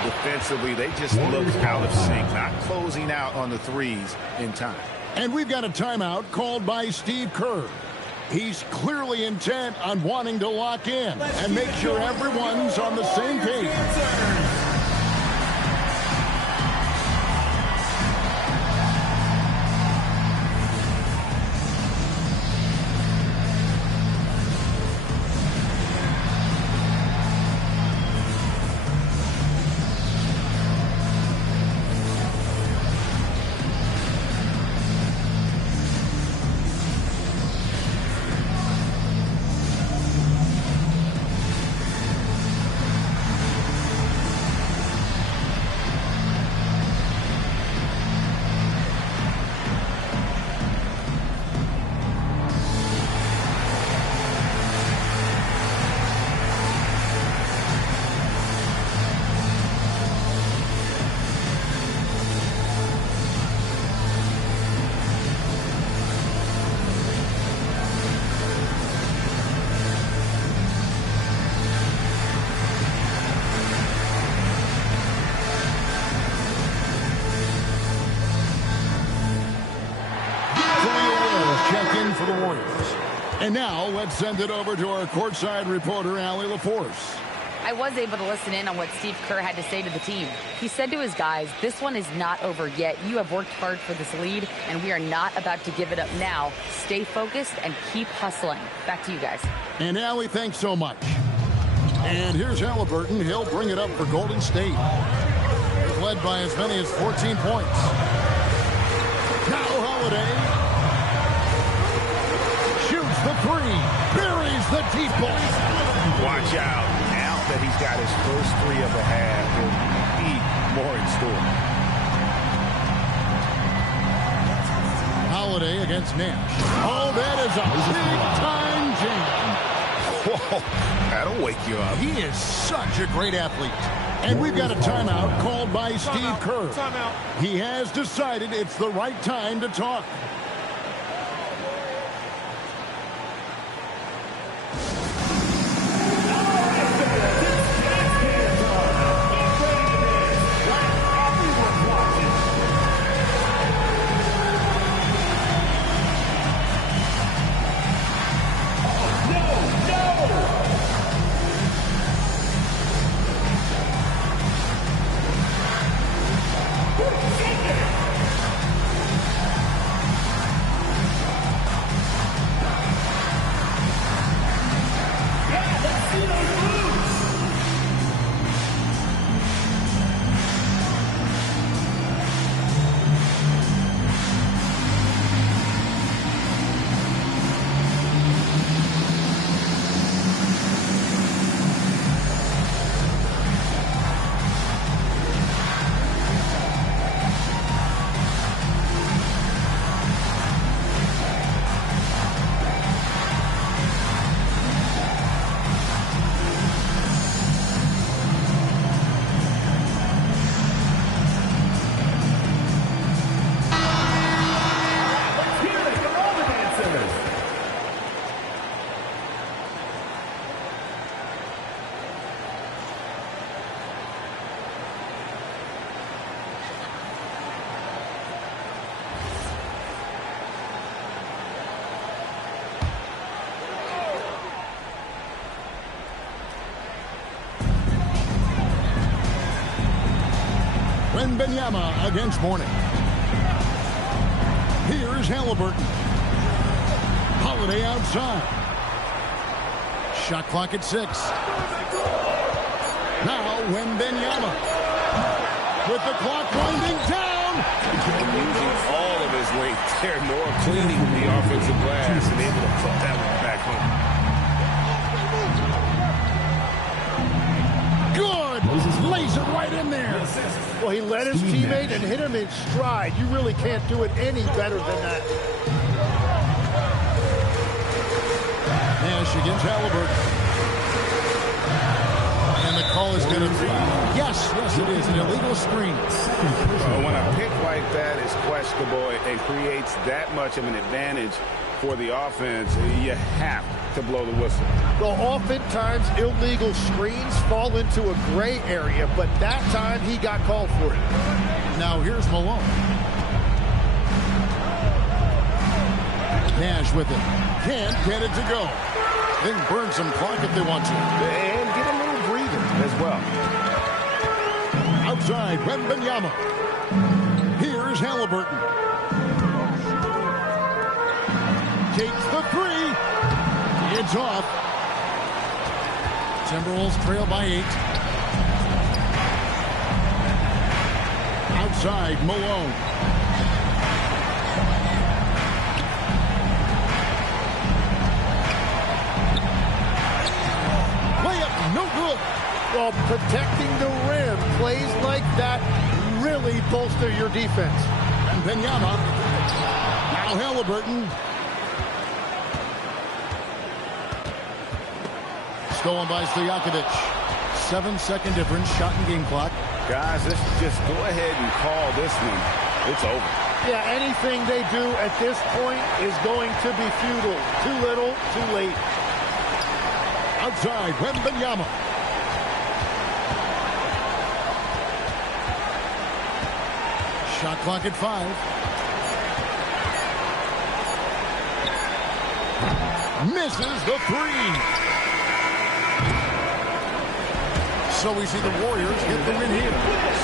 Defensively, they just look out of sync, not closing out on the threes in time. And we've got a timeout called by Steve Kerr. He's clearly intent on wanting to lock in and make sure everyone's on the same page. For the Warriors. And now let's send it over to our courtside reporter, Allie LaForce. I was able to listen in on what Steve Kerr had to say to the team. He said to his guys, this one is not over yet. You have worked hard for this lead, and we are not about to give it up now. Stay focused and keep hustling. Back to you guys. And Allie, thanks so much. And here's Halliburton. He'll bring it up for Golden State. Led by as many as 14 points. Now Holiday. The three, buries the deep ball. Watch out. Now that he's got his first three of the half, there'll be more in store. Holiday against Nash. Oh, that is a big-time jam. Whoa, that'll wake you up. He is such a great athlete. And we've got a timeout called by Steve Kerr. Timeout. He has decided it's the right time to talk. Wembanyama against Mourning. Here's Halliburton. Holiday outside. Shot clock at 6. Now Wembanyama. With the clock winding down. Using all of his length there. Noah cleaning the offensive glass and able to put that one back home. Good. Lays it right in there. Well, he led his teammate and hit him in stride. You really can't do it any better than that. Nash against Halliburton. And the call is going to be, yes, it is, an illegal screen. When a pick like that is questionable, it creates that much of an advantage for the offense. You have to blow the whistle. Well, oftentimes illegal screens fall into a gray area, but that time he got called for it. Now here's Malone. Nash with it. Can't get it to go. They can burn some clock if they want to. And get a little breather as well. Outside, Wembanyama. Here's Halliburton. Takes the 3. It's off. Timberwolves trail by 8. Outside, Malone. Layup, no good. Well, protecting the rim, plays like that really bolster your defense. And Wembanyama. Now Halliburton. Stolen by Stojakovic. 7-second difference, shot and game clock. Guys, let's just go ahead and call this one. It's over. Yeah, anything they do at this point is going to be futile. Too little, too late. Outside, Wembanyama. Shot clock at 5. Misses the 3. So we see the Warriors get the win here.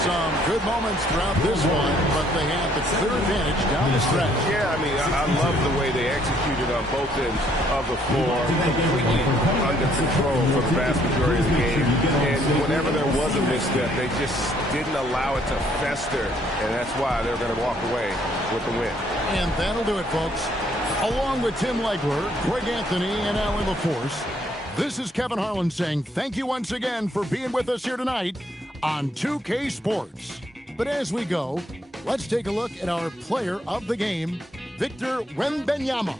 Some good moments throughout this one, but they have the clear advantage down the stretch. Yeah, I mean, I love the way they executed on both ends of the floor. Completely under control for the vast majority of the game. And whenever there was a misstep, they just didn't allow it to fester. And that's why they're going to walk away with the win. And that'll do it, folks. Along with Tim Legler, Greg Anthony, and Alan LaForce, this is Kevin Harlan saying thank you once again for being with us here tonight on 2K Sports. But as we go, let's take a look at our player of the game, Victor Wembanyama.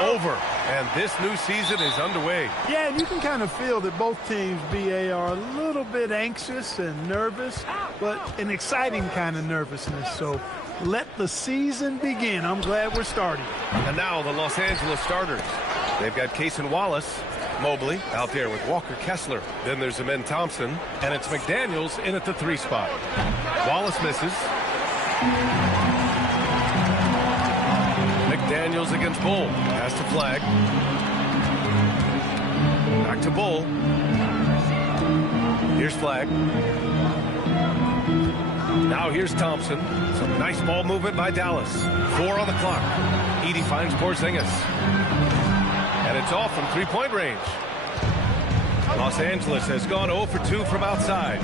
over, and this new season is underway. Yeah, and you can kind of feel that both teams, BA, are a little bit anxious and nervous, but an exciting kind of nervousness. So let the season begin. I'm glad we're starting. And now the Los Angeles starters. They've got Cason Wallace, Mobley out there with Walker Kessler. Then there's Amen Thompson, and it's McDaniels in at the 3 spot. Wallace misses. McDaniels against Bull. Pass to Flag. Back to Bull. Here's Flag. Now here's Thompson. Some nice ball movement by Dallas. 4 on the clock. Edey finds Porzingis. And it's off from 3-point range. Los Angeles has gone 0 for 2 from outside.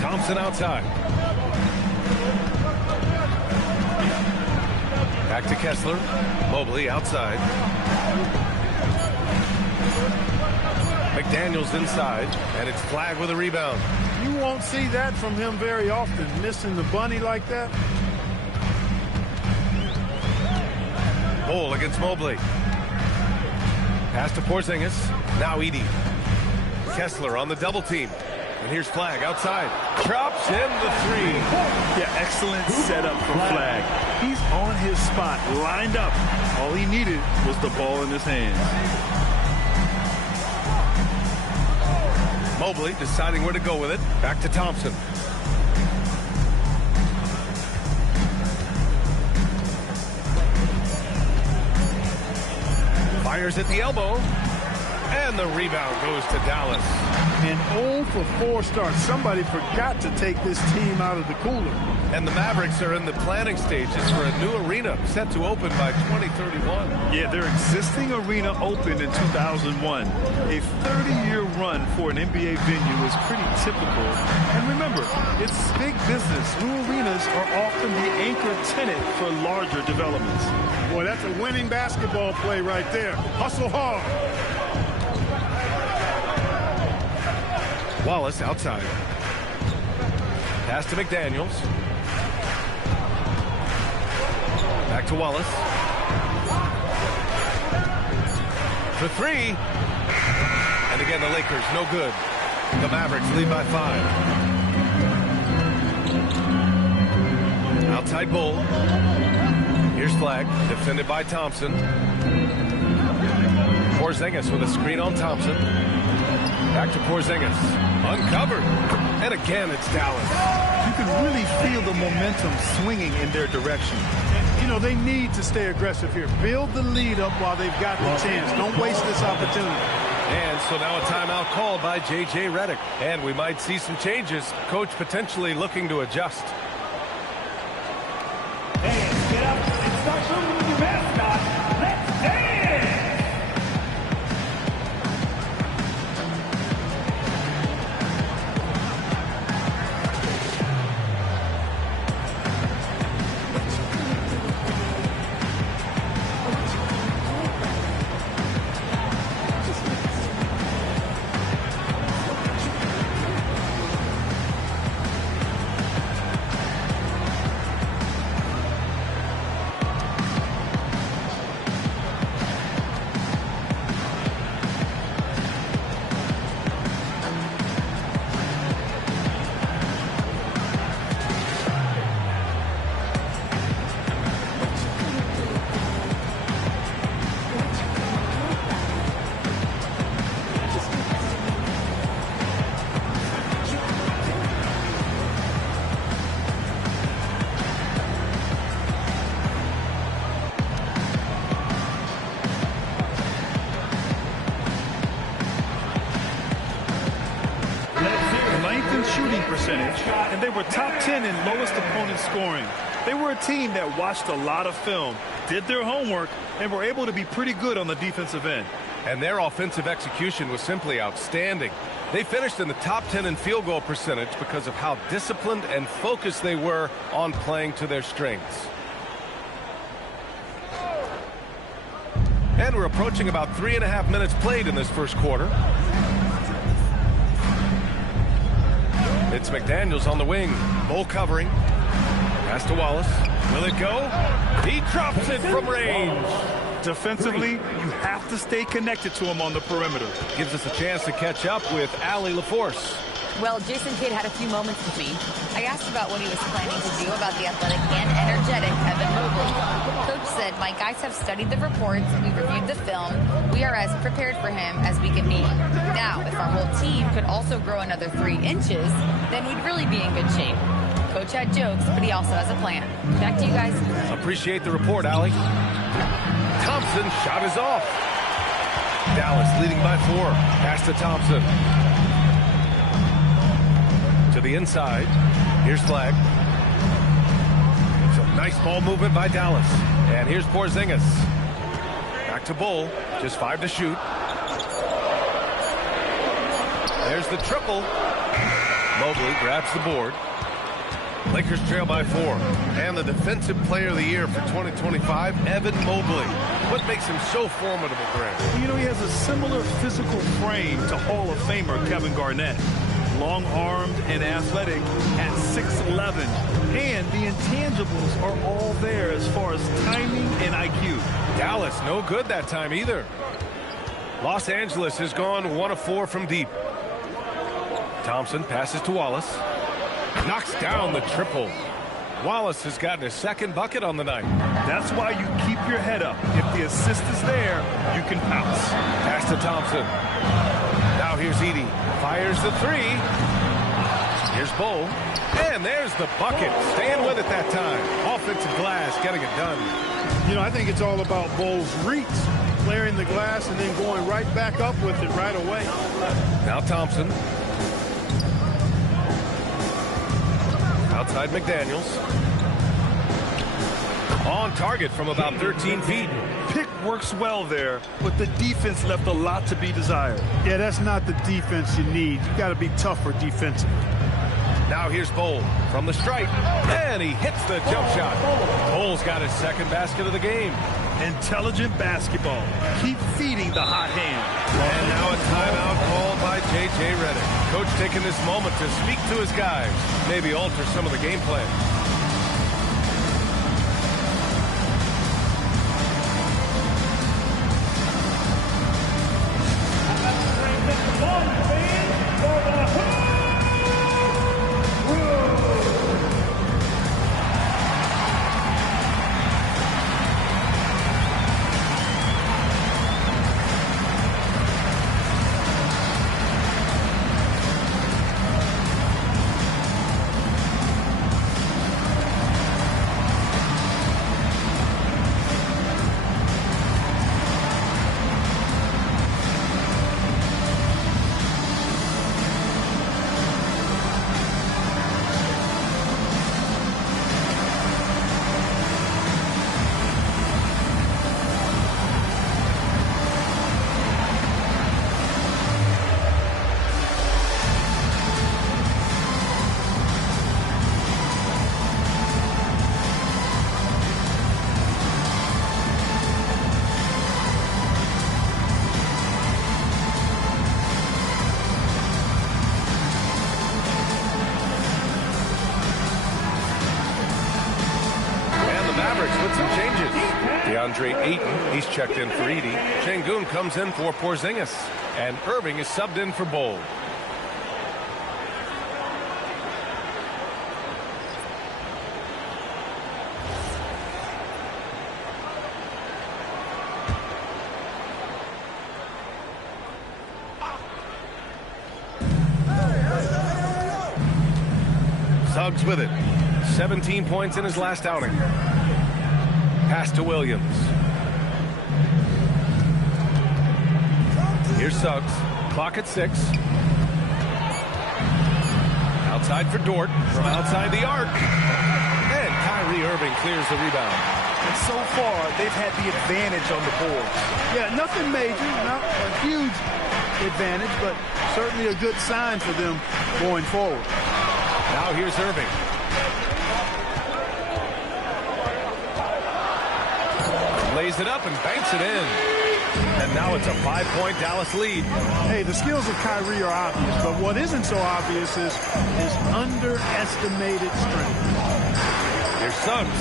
Thompson outside. Back to Kessler. Mobley outside. McDaniels inside, and it's Flag with a rebound. You won't see that from him very often, missing the bunny like that. Bull against Mobley. Pass to Porzingis. Now Edey. Kessler on the double team. And here's Flag outside. Drops in the 3. Yeah, excellent setup from Flag. He's on his spot, lined up. All he needed was the ball in his hands. Mobley deciding where to go with it. Back to Thompson. Fires at the elbow. And the rebound goes to Dallas. An 0 for 4 start. Somebody forgot to take this team out of the cooler. And the Mavericks are in the planning stages for a new arena set to open by 2031. Yeah, their existing arena opened in 2001. A 30-year run for an NBA venue is pretty typical. And remember, it's big business. New arenas are often the anchor tenant for larger developments. Boy, that's a winning basketball play right there. Hustle hard. Wallace outside. Pass to McDaniels. Back to Wallace. For 3. And again, the Lakers, no good. The Mavericks lead by 5. Outside Bull. Here's Flag, defended by Thompson. Porzingis with a screen on Thompson. Back to Porzingis. Uncovered. And again, it's Dallas. You can really feel the momentum swinging in their direction. And, you know, they need to stay aggressive here. Build the lead up while they've got the chance. Don't waste this opportunity. And so now a timeout called by J.J. Redick. And we might see some changes. Coach potentially looking to adjust. Fans, get up and start moving with your mascot. Let's dance! And they were top 10 in lowest opponent scoring. They were a team that watched a lot of film, did their homework, and were able to be pretty good on the defensive end. And their offensive execution was simply outstanding. They finished in the top 10 in field goal percentage because of how disciplined and focused they were on playing to their strengths. And we're approaching about 3.5 minutes played in this first quarter. It's McDaniels on the wing. Bull covering. Pass to Wallace. Will it go? He drops it from range. Defensively, you have to stay connected to him on the perimeter. Gives us a chance to catch up with Allie LaForce. Well, Jason Kidd had a few moments with me. I asked about what he was planning to do about the athletic and energetic Evan Mobley. Coach said, my guys have studied the reports, we reviewed the film, we are as prepared for him as we can be. Now, if our whole team could also grow another 3 inches, then we'd really be in good shape. Coach had jokes, but he also has a plan. Back to you guys. Appreciate the report, Allie. Thompson shot is off. Dallas leading by 4. Pass to Thompson. To the inside. Here's Flag. Some nice ball movement by Dallas. And here's Porzingis. Back to Bull. Just 5 to shoot. There's the triple. Mobley grabs the board. Lakers trail by 4. And the Defensive Player of the Year for 2025, Evan Mobley. What makes him so formidable, Grant? You know, he has a similar physical frame to Hall of Famer Kevin Garnett. Long-armed and athletic at 6'11". And the intangibles are all there as far as timing and IQ. Dallas, no good that time either. Los Angeles has gone 1 of 4 from deep. Thompson passes to Wallace. Knocks down the triple. Wallace has gotten his 2nd bucket on the night. That's why you keep your head up. If the assist is there, you can pounce. Pass to Thompson. Now here's Edey. Fires the 3. Here's Bull. And there's the bucket. Staying with it that time. Offensive glass, getting it done. You know, I think it's all about Bull's reach. Clearing the glass and then going right back up with it right away. Now Thompson. Outside McDaniels. On target from about 13 feet. Pick works well there, but the defense left a lot to be desired. Yeah, that's not the defense you need. You got to be tougher defensively. Now here's Bull from the stripe, and he hits the jump shot. Bull's got his 2nd basket of the game. Intelligent basketball. Keep feeding the hot hand. And now a timeout called by J.J. Redick. Coach taking this moment to speak to his guys, maybe alter some of the game plan. DeAndre Ayton, he's checked in for Edey. Şengün comes in for Porzingis. And Irving is subbed in for Bull. Suggs with it. 17 points in his last outing. Pass to Williams. Here's Suggs. Clock at 6. Outside for Dort. From outside the arc. And Kyrie Irving clears the rebound. And so far, they've had the advantage on the board. Yeah, nothing major, not a huge advantage, but certainly a good sign for them going forward. Now here's Irving. Lays it up and banks it in. And now it's a 5-point Dallas lead. Hey, the skills of Kyrie are obvious, but what isn't so obvious is his underestimated strength. Here's Suggs.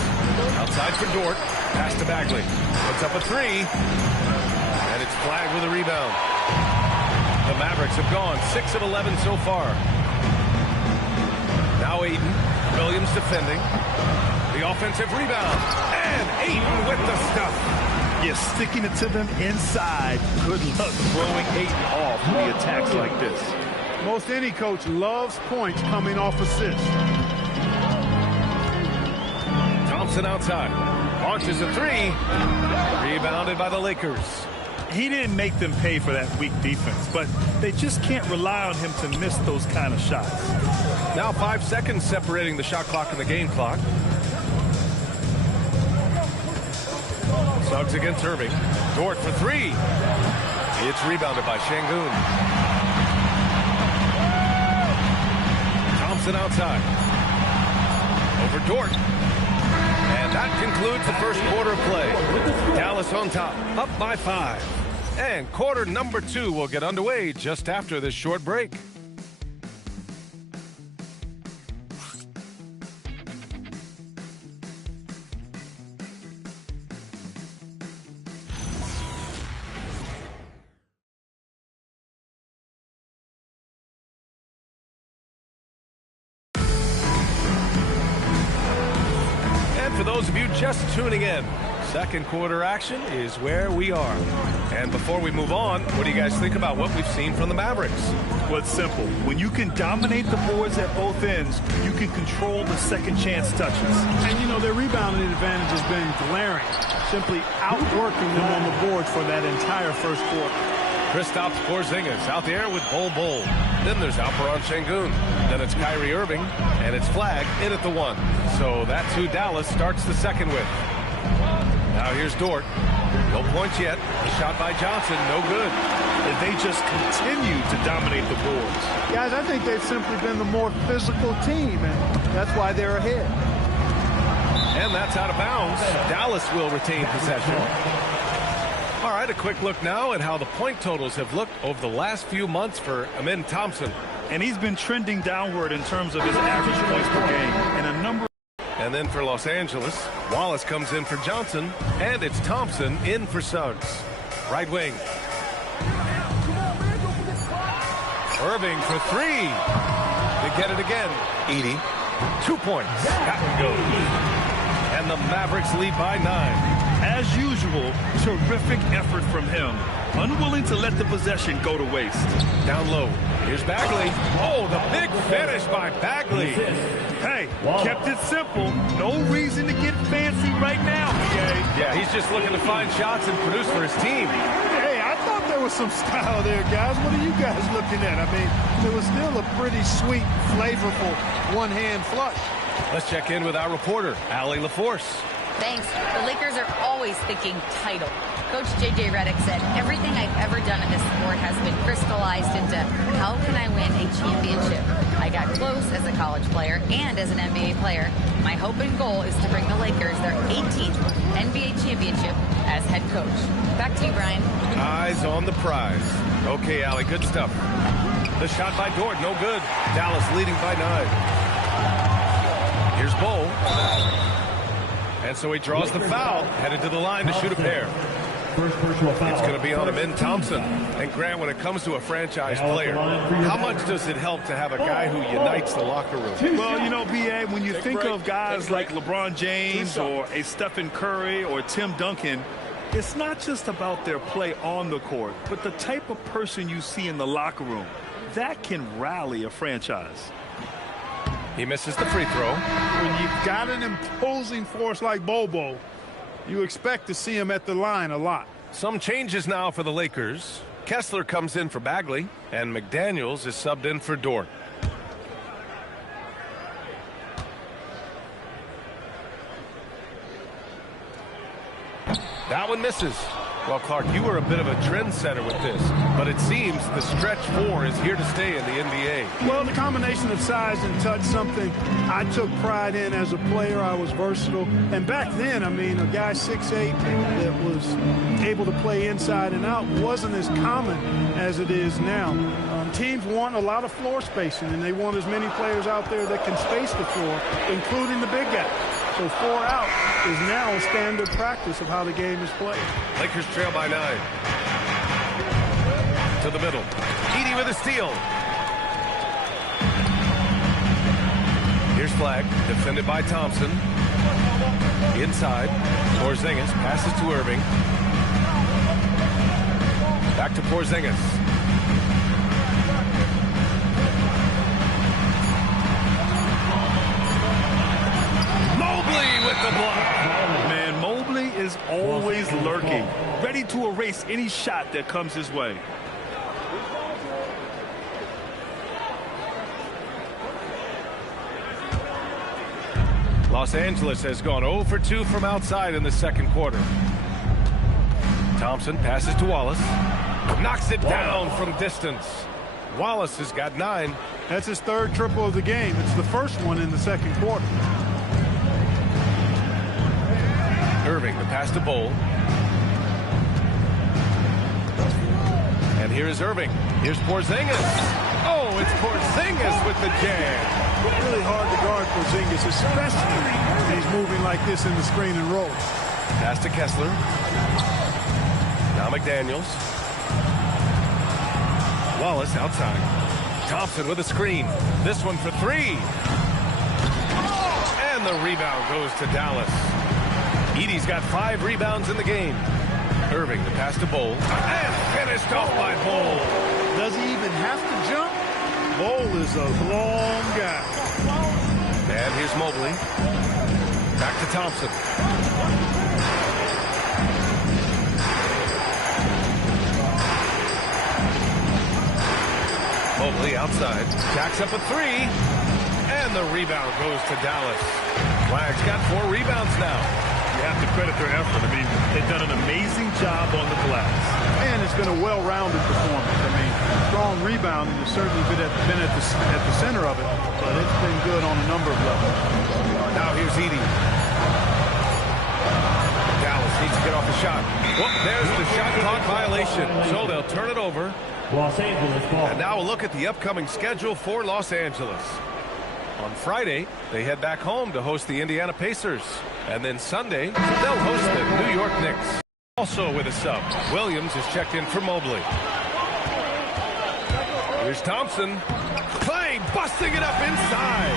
Outside for Dort. Pass to Bagley. Puts up a three. And it's flagged with a rebound. The Mavericks have gone 6 of 11 so far. Now Ayton. Williams defending. The offensive rebound. And Ayton with the stuff. Yeah, sticking it to them inside. Good luck throwing Ayton off the attacks like this. Most any coach loves points coming off assists. Thompson outside. Launches a three. Rebounded by the Lakers. He didn't make them pay for that weak defense, but they just can't rely on him to miss those kind of shots. Now 5 seconds separating the shot clock and the game clock. Suggs against Irving. Dort for three. It's rebounded by Şengün. Thompson outside. Over Dort. And that concludes the first quarter of play. Dallas on top, up by 5. And quarter number 2 will get underway just after this short break. For those of you just tuning in, second quarter action is where we are. And before we move on, what do you guys think about what we've seen from the Mavericks? Well, it's simple. When you can dominate the boards at both ends, you can control the second chance touches. And, you know, their rebounding advantage has been glaring, simply outworking them on the boards for that entire first quarter. Kristaps Porzingis out there with Bol. Then there's Alperen Şengün. Then it's Kyrie Irving, and it's flagged in at the 1. So that's who Dallas starts the second with. Now here's Dort. No points yet. The shot by Johnson, no good. And they just continue to dominate the boards. Guys, I think they've simply been the more physical team, and that's why they're ahead. And that's out of bounds. Dallas will retain possession. All right, a quick look now at how the point totals have looked over the last few months for Amin Thompson. And he's been trending downward in terms of his average points per game. And a number. And then for Los Angeles, Wallace comes in for Johnson, and it's Thompson in for Suggs. Right wing. Irving for three. They get it again. Edey, 2 points. That one goes. And the Mavericks lead by 9. As usual, terrific effort from him. Unwilling to let the possession go to waste. Down low. Here's Bagley. Oh, the big finish by Bagley. Hey, kept it simple. No reason to get fancy right now, PA. Yeah, he's just looking to find shots and produce for his team. Hey, I thought there was some style there, guys. What are you guys looking at? I mean, it was still a pretty sweet, flavorful one-hand flush. Let's check in with our reporter, Allie LaForce. Thanks. The Lakers are always thinking title. Coach J.J. Redick said, everything I've ever done in this sport has been crystallized into how can I win a championship? I got close as a college player and as an NBA player. My hope and goal is to bring the Lakers their 18th NBA championship as head coach. Back to you, Brian. Eyes on the prize. Okay, Allie, good stuff. The shot by Dort, no good. Dallas leading by 9. Here's Bol. And so he draws the foul, headed to the line to shoot a pair. First personal foul. It's going to be on Amin Thompson. And Grant, when it comes to a franchise player, how much does it help to have a guy who unites the locker room? Well, you know, B.A., when you think of guys like LeBron James or a Stephen Curry or Tim Duncan, it's not just about their play on the court, but the type of person you see in the locker room. That can rally a franchise. He misses the free throw. When you've got an imposing force like Bobo, you expect to see him at the line a lot. Some changes now for the Lakers. Kessler comes in for Bagley, and McDaniels is subbed in for Dort. That one misses. Well, Clark, you were a bit of a trendsetter with this, but it seems the stretch 4 is here to stay in the NBA. Well, the combination of size and touch, something I took pride in as a player. I was versatile. And back then, I mean, a guy 6'8" that was able to play inside and out wasn't as common as it is now. Teams want a lot of floor spacing, and they want as many players out there that can space the floor, including the big guy. So 4 out is now a standard practice of how the game is played. Lakers trail by 9. To the middle. Edey with a steal. Here's Flag, defended by Thompson. Inside, Porzingis passes to Irving. Back to Porzingis. Mobley with the block. Man, Mobley is always lurking, ready to erase any shot that comes his way. Los Angeles has gone 0 for 2 from outside in the second quarter. Thompson passes to Wallace. Knocks it down from distance. Wallace has got 9. That's his 3rd triple of the game. It's the first one in the second quarter. Irving, the pass to Bowl. And here is Irving. Here's Porzingis. Oh, it's Porzingis with the jam. Really hard to guard Porzingis, especially when he's moving like this in the screen and roll. Pass to Kessler. Now McDaniels. Wallace outside. Thompson with a screen. This one for 3. And the rebound goes to Dallas. Edey's got 5 rebounds in the game. Irving, the pass to Bowl. And finished off by Bowl. Does he even have to jump? Bowl is a long guy. And here's Mobley. Back to Thompson. Mobley outside. Jacks up a 3. And the rebound goes to Dallas. Flag's got 4 rebounds now. You have to credit their effort. I mean, they've done an amazing job on the glass. And it's been a well-rounded performance. I mean, strong rebounding has certainly been at the center of it, but it's been good on a number of levels. Now here's Edey. Dallas needs to get off the shot. Well, there's the shot clock violation. So they'll turn it over. Los Angeles ball. And now a look at the upcoming schedule for Los Angeles. On Friday, they head back home to host the Indiana Pacers. And then Sunday, they'll host the New York Knicks. Also with a sub, Williams is checked in for Mobley. Here's Thompson. Clay busting it up inside.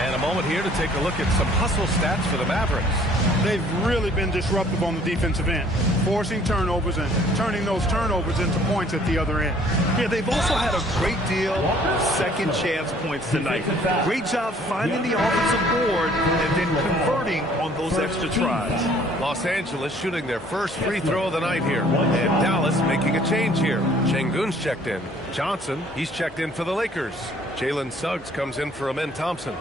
And a moment here to take a look at some hustle stats for the Mavericks. They've really been disruptive on the defensive end, forcing turnovers and turning those turnovers into points at the other end. Yeah, they've also had a great deal of second chance points tonight. Great job finding the offensive board and then converting on those extra tries. Los Angeles shooting their first free throw of the night here. And Dallas making a change here. Şengün's checked in. Johnson, he's checked in for the Lakers. Jalen Suggs comes in for Amen Thompson.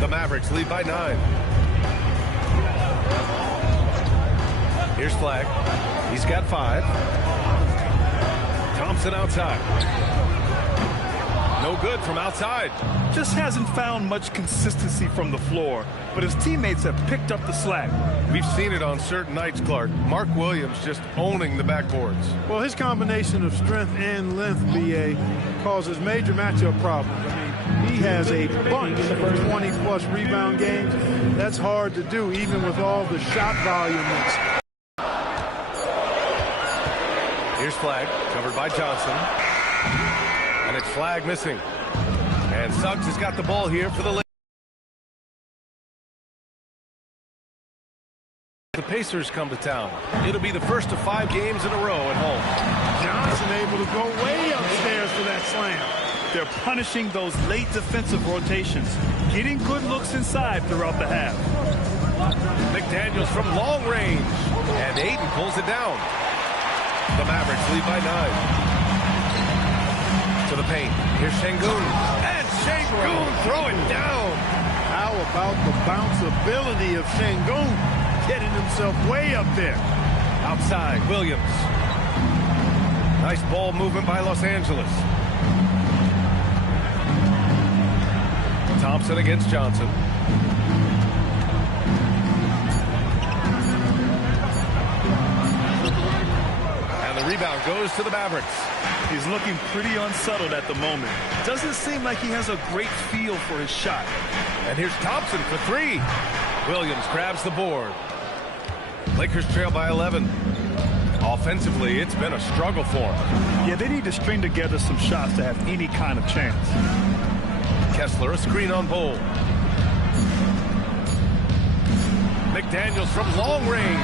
The Mavericks lead by 9. Here's Flag. He's got 5. Thompson outside. No good from outside. Just hasn't found much consistency from the floor, but his teammates have picked up the slack. We've seen it on certain nights, Clark. Mark Williams just owning the backboards. Well, his combination of strength and length, BA, causes major matchup problems. I mean, he has a bunch of 20-plus rebound games. That's hard to do, even with all the shot volume that's... Here's Flag, covered by Johnson. And it's Flag missing. And Suggs has got the ball here for the Lakers. The Pacers come to town. It'll be the first of 5 games in a row at home. Johnson able to go way upstairs for that slam. They're punishing those late defensive rotations, getting good looks inside throughout the half. McDaniels from long range. And Ayton pulls it down. The Mavericks lead by 9. To the paint. Here's Şengün. And Şengün throw it down. How about the bounceability of Şengün getting himself way up there? Outside, Williams. Nice ball movement by Los Angeles. Thompson against Johnson. Rebound goes to the Mavericks. He's looking pretty unsettled at the moment. Doesn't seem like he has a great feel for his shot. And here's Thompson for three. Williams grabs the board. Lakers trail by 11. Offensively, it's been a struggle for them. Yeah, they need to string together some shots to have any kind of chance. Kessler, a screen on Bol. McDaniels from long range.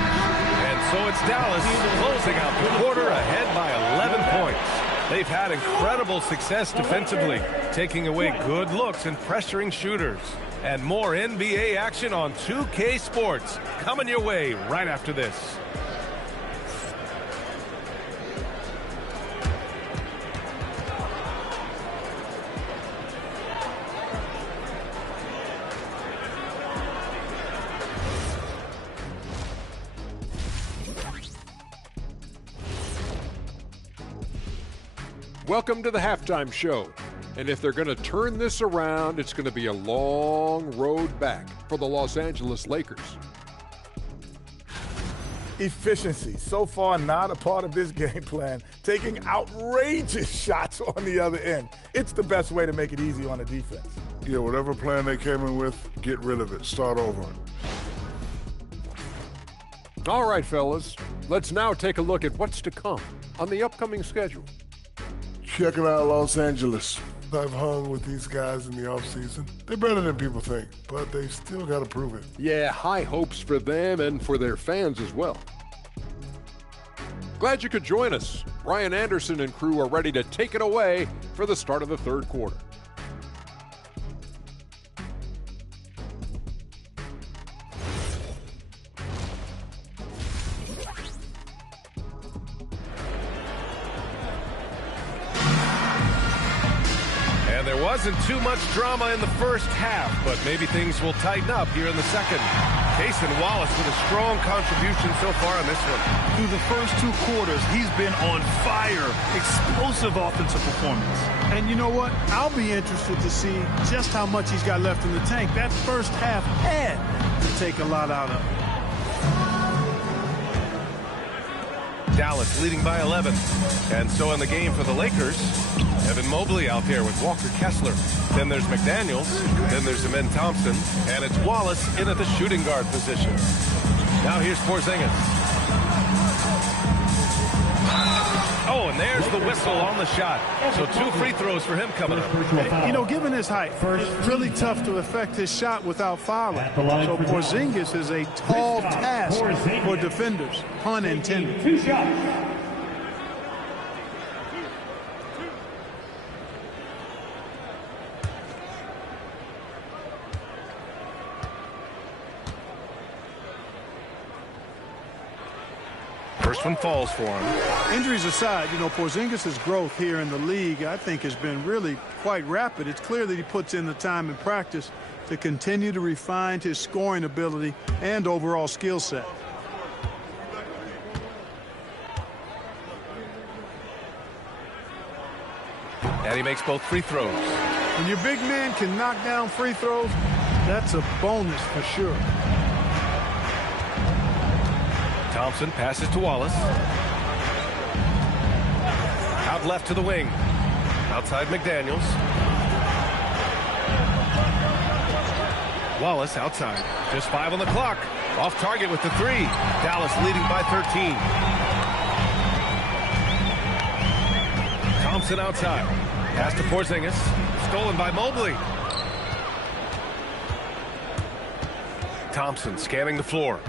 And so it's Dallas closing out the quarter ahead by 11 points. They've had incredible success defensively, taking away good looks and pressuring shooters. And more NBA action on 2K Sports coming your way right after this. Welcome to the halftime show. And if they're going to turn this around, it's going to be a long road back for the Los Angeles Lakers. Efficiency, so far not a part of this game plan. Taking outrageous shots on the other end. It's the best way to make it easy on the defense. Yeah, whatever plan they came in with, get rid of it. Start over. All right, fellas. Let's now take a look at what's to come on the upcoming schedule. Check it out, Los Angeles. I've hung with these guys in the offseason. They're better than people think, but they still got to prove it. Yeah, high hopes for them and for their fans as well. Glad you could join us. Brian Anderson and crew are ready to take it away for the start of the third quarter. Wasn't too much drama in the first half, but maybe things will tighten up here in the second. Cason Wallace with a strong contribution so far in this one. Through the first two quarters, he's been on fire. Explosive offensive performance. And you know what? I'll be interested to see just how much he's got left in the tank. That first half had to take a lot out of it. Dallas leading by 11. And so in the game for the Lakers, Evan Mobley out there with Walker Kessler. Then there's McDaniels. Then there's Amen Thompson. And it's Wallace in at the shooting guard position. Now here's Porzingis. Oh, and there's the whistle on the shot. So 2 free throws for him coming up. You know, given his height, it's really tough to affect his shot without fouling. So Porzingis is a tall task for defenders, pun intended. 2 shots. First one falls for him. Injuries aside, you know, Porzingis' growth here in the league, I think, has been really quite rapid. It's clear that he puts in the time in practice to continue to refine his scoring ability and overall skill set. And he makes both free throws. When your big man can knock down free throws, that's a bonus for sure. Thompson passes to Wallace. Out left to the wing. Outside McDaniels. Wallace outside. Just 5 on the clock. Off target with the 3. Dallas leading by 13. Thompson outside. Pass to Porzingis. Stolen by Mobley. Thompson scanning the floor.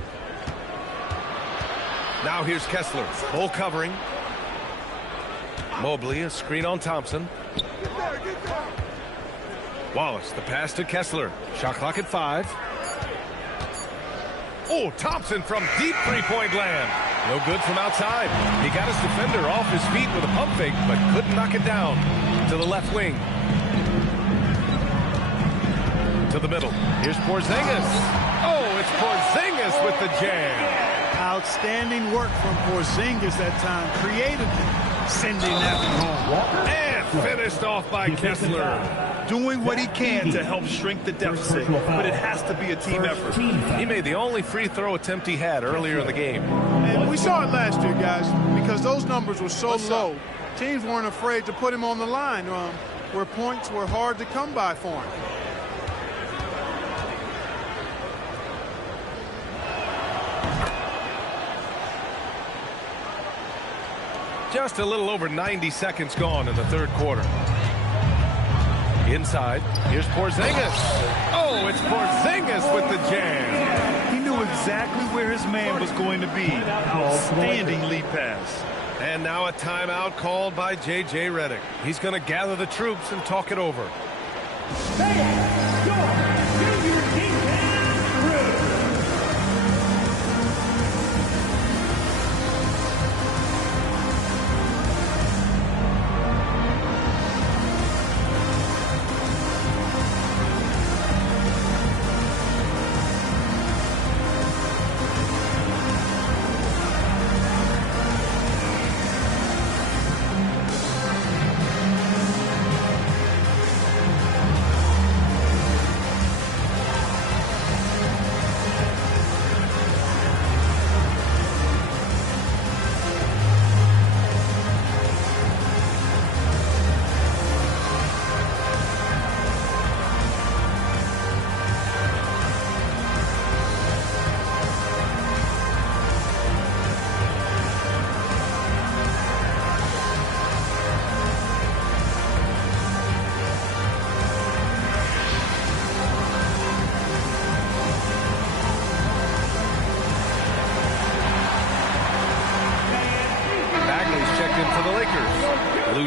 Now here's Kessler. Full covering. Mobley, a screen on Thompson. Wallace, the pass to Kessler. Shot clock at 5. Oh, Thompson from deep three-point land. No good from outside. He got his defender off his feet with a pump fake, but couldn't knock it down. To the left wing. To the middle. Here's Porzingis. Oh, it's Porzingis with the jam. Outstanding work from Porzingis that time, creatively sending that home. And finished off by Kessler. Doing what he can to help shrink the deficit, but it has to be a team effort. He made the only free throw attempt he had earlier in the game. And we saw it last year, guys, because those numbers were so low. Teams weren't afraid to put him on the line where points were hard to come by for him. Just a little over 90 seconds gone in the third quarter. Inside, here's Porzingis. Oh, it's Porzingis with the jam. He knew exactly where his man was going to be. Outstanding lead pass. And now a timeout called by J.J. Redick. He's going to gather the troops and talk it over.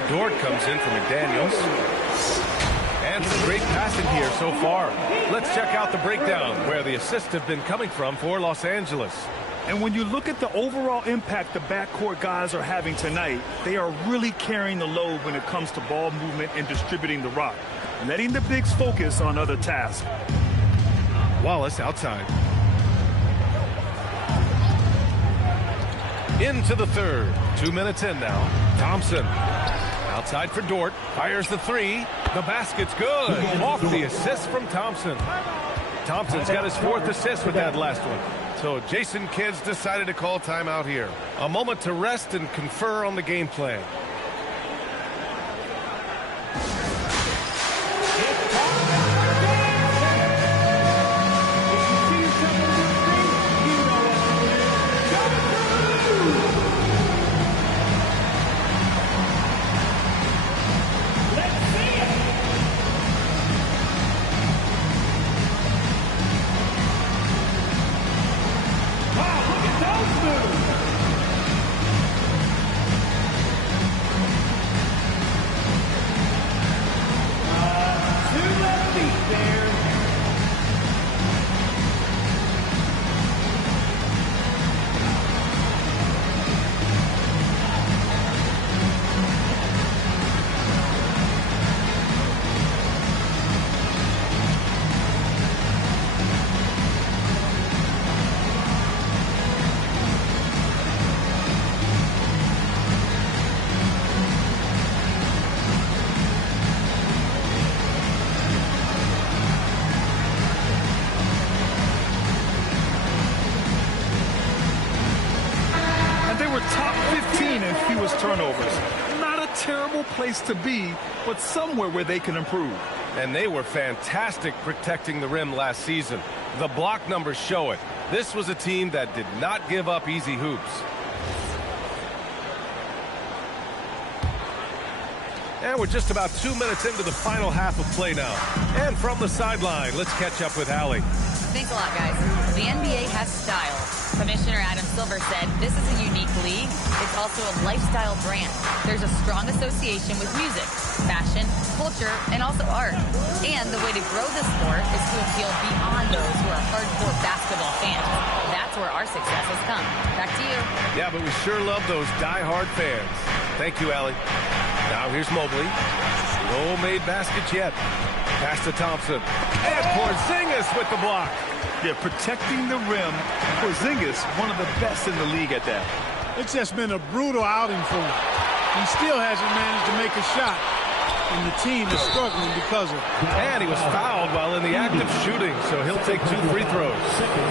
Dort comes in for McDaniels. And some great passing here so far. Let's check out the breakdown where the assists have been coming from for Los Angeles. And when you look at the overall impact the backcourt guys are having tonight, they are really carrying the load when it comes to ball movement and distributing the rock, letting the bigs focus on other tasks. Wallace outside. Into the third. 2 minutes in now. Thompson. Outside for Dort. Fires the three. The basket's good. Off the assist from Thompson. Thompson's got his fourth assist with that last one. So Jason Kidd's decided to call timeout here. A moment to rest and confer on the game plan. Turnovers. Not a terrible place to be, but somewhere where they can improve. And they were fantastic protecting the rim last season. The block numbers show it. This was a team that did not give up easy hoops. And we're just about 2 minutes into the final half of play now. And from the sideline, let's catch up with Allie. Thanks a lot, guys. The NBA has style. Commissioner Adam Silver said this is a unique league. It's also a lifestyle brand. There's a strong association with music, fashion, culture, and also art. And the way to grow the sport is to appeal beyond those who are hardcore basketball fans. That's where our success has come. Back to you. Yeah, but we sure love those die-hard fans. Thank you, Allie. Now here's Mobley. No made baskets yet. Pass to Thompson. And Porzingis with the block. Yeah, protecting the rim. Porzingis, one of the best in the league at that. It's just been a brutal outing for him. He still hasn't managed to make a shot, and the team is struggling because of it. And he was fouled while in the act of shooting, so he'll take 2 free throws.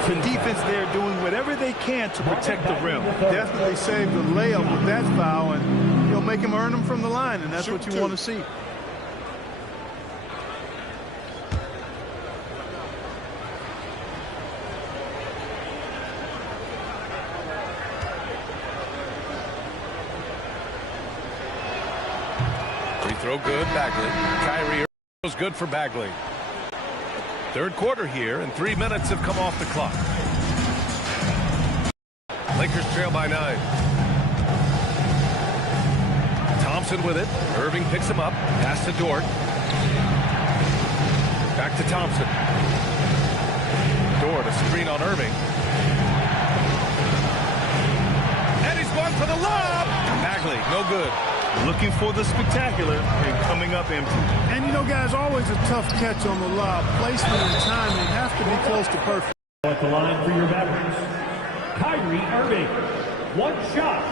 The defense there doing whatever they can to protect the rim. Definitely saved the layup with that foul, and he'll make him earn them from the line, and that's what you want to see. Throw good, Bagley. Kyrie was good for Bagley. Third quarter here, and 3 minutes have come off the clock. Lakers trail by 9. Thompson with it. Irving picks him up. Pass to Dort. Back to Thompson. Dort, a screen on Irving. And he's going for the lob. Bagley, no good. Looking for the spectacular and coming up empty. And, you know, guys, always a tough catch on the lob. Placement and timing have to be close to perfect. At the line for your Mavericks, Kyrie Irving. 1 shot.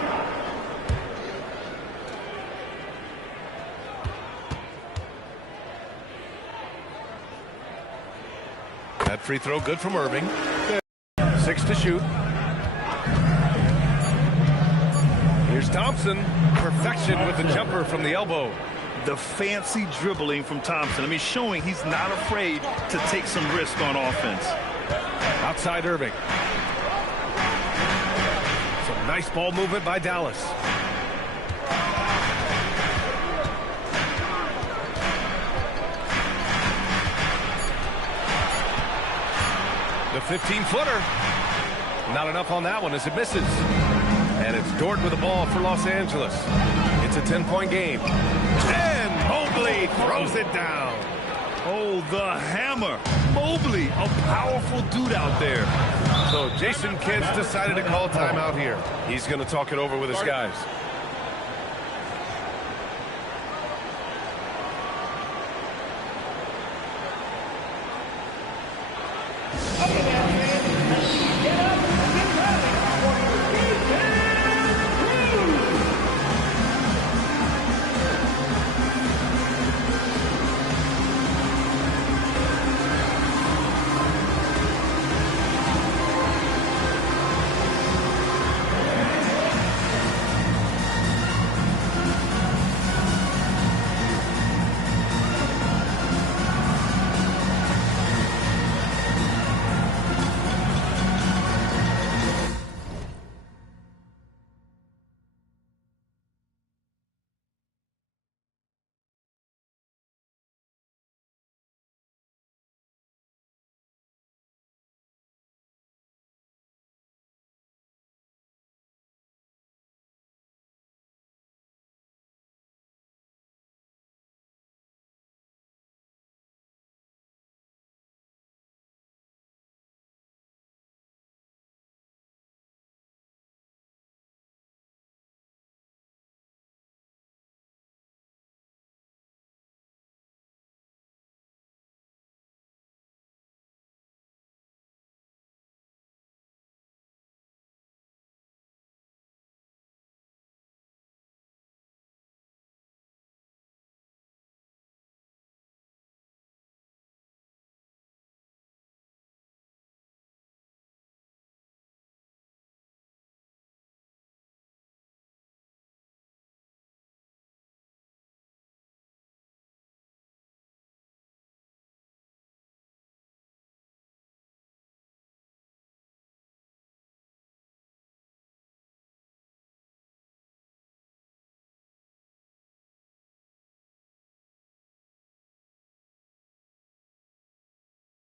That free throw good from Irving. 6 to shoot. Here's Thompson. Perfection with the jumper from the elbow. The fancy dribbling from Thompson. I mean, showing he's not afraid to take some risk on offense. Outside Irving. Some nice ball movement by Dallas. The 15-footer. Not enough on that one as it misses. And it's Dort with the ball for Los Angeles. It's a 10-point game. And Mobley throws it down. Oh, the hammer. Mobley, a powerful dude out there. So Jason Kidd's decided to call a timeout here. He's going to talk it over with his guys.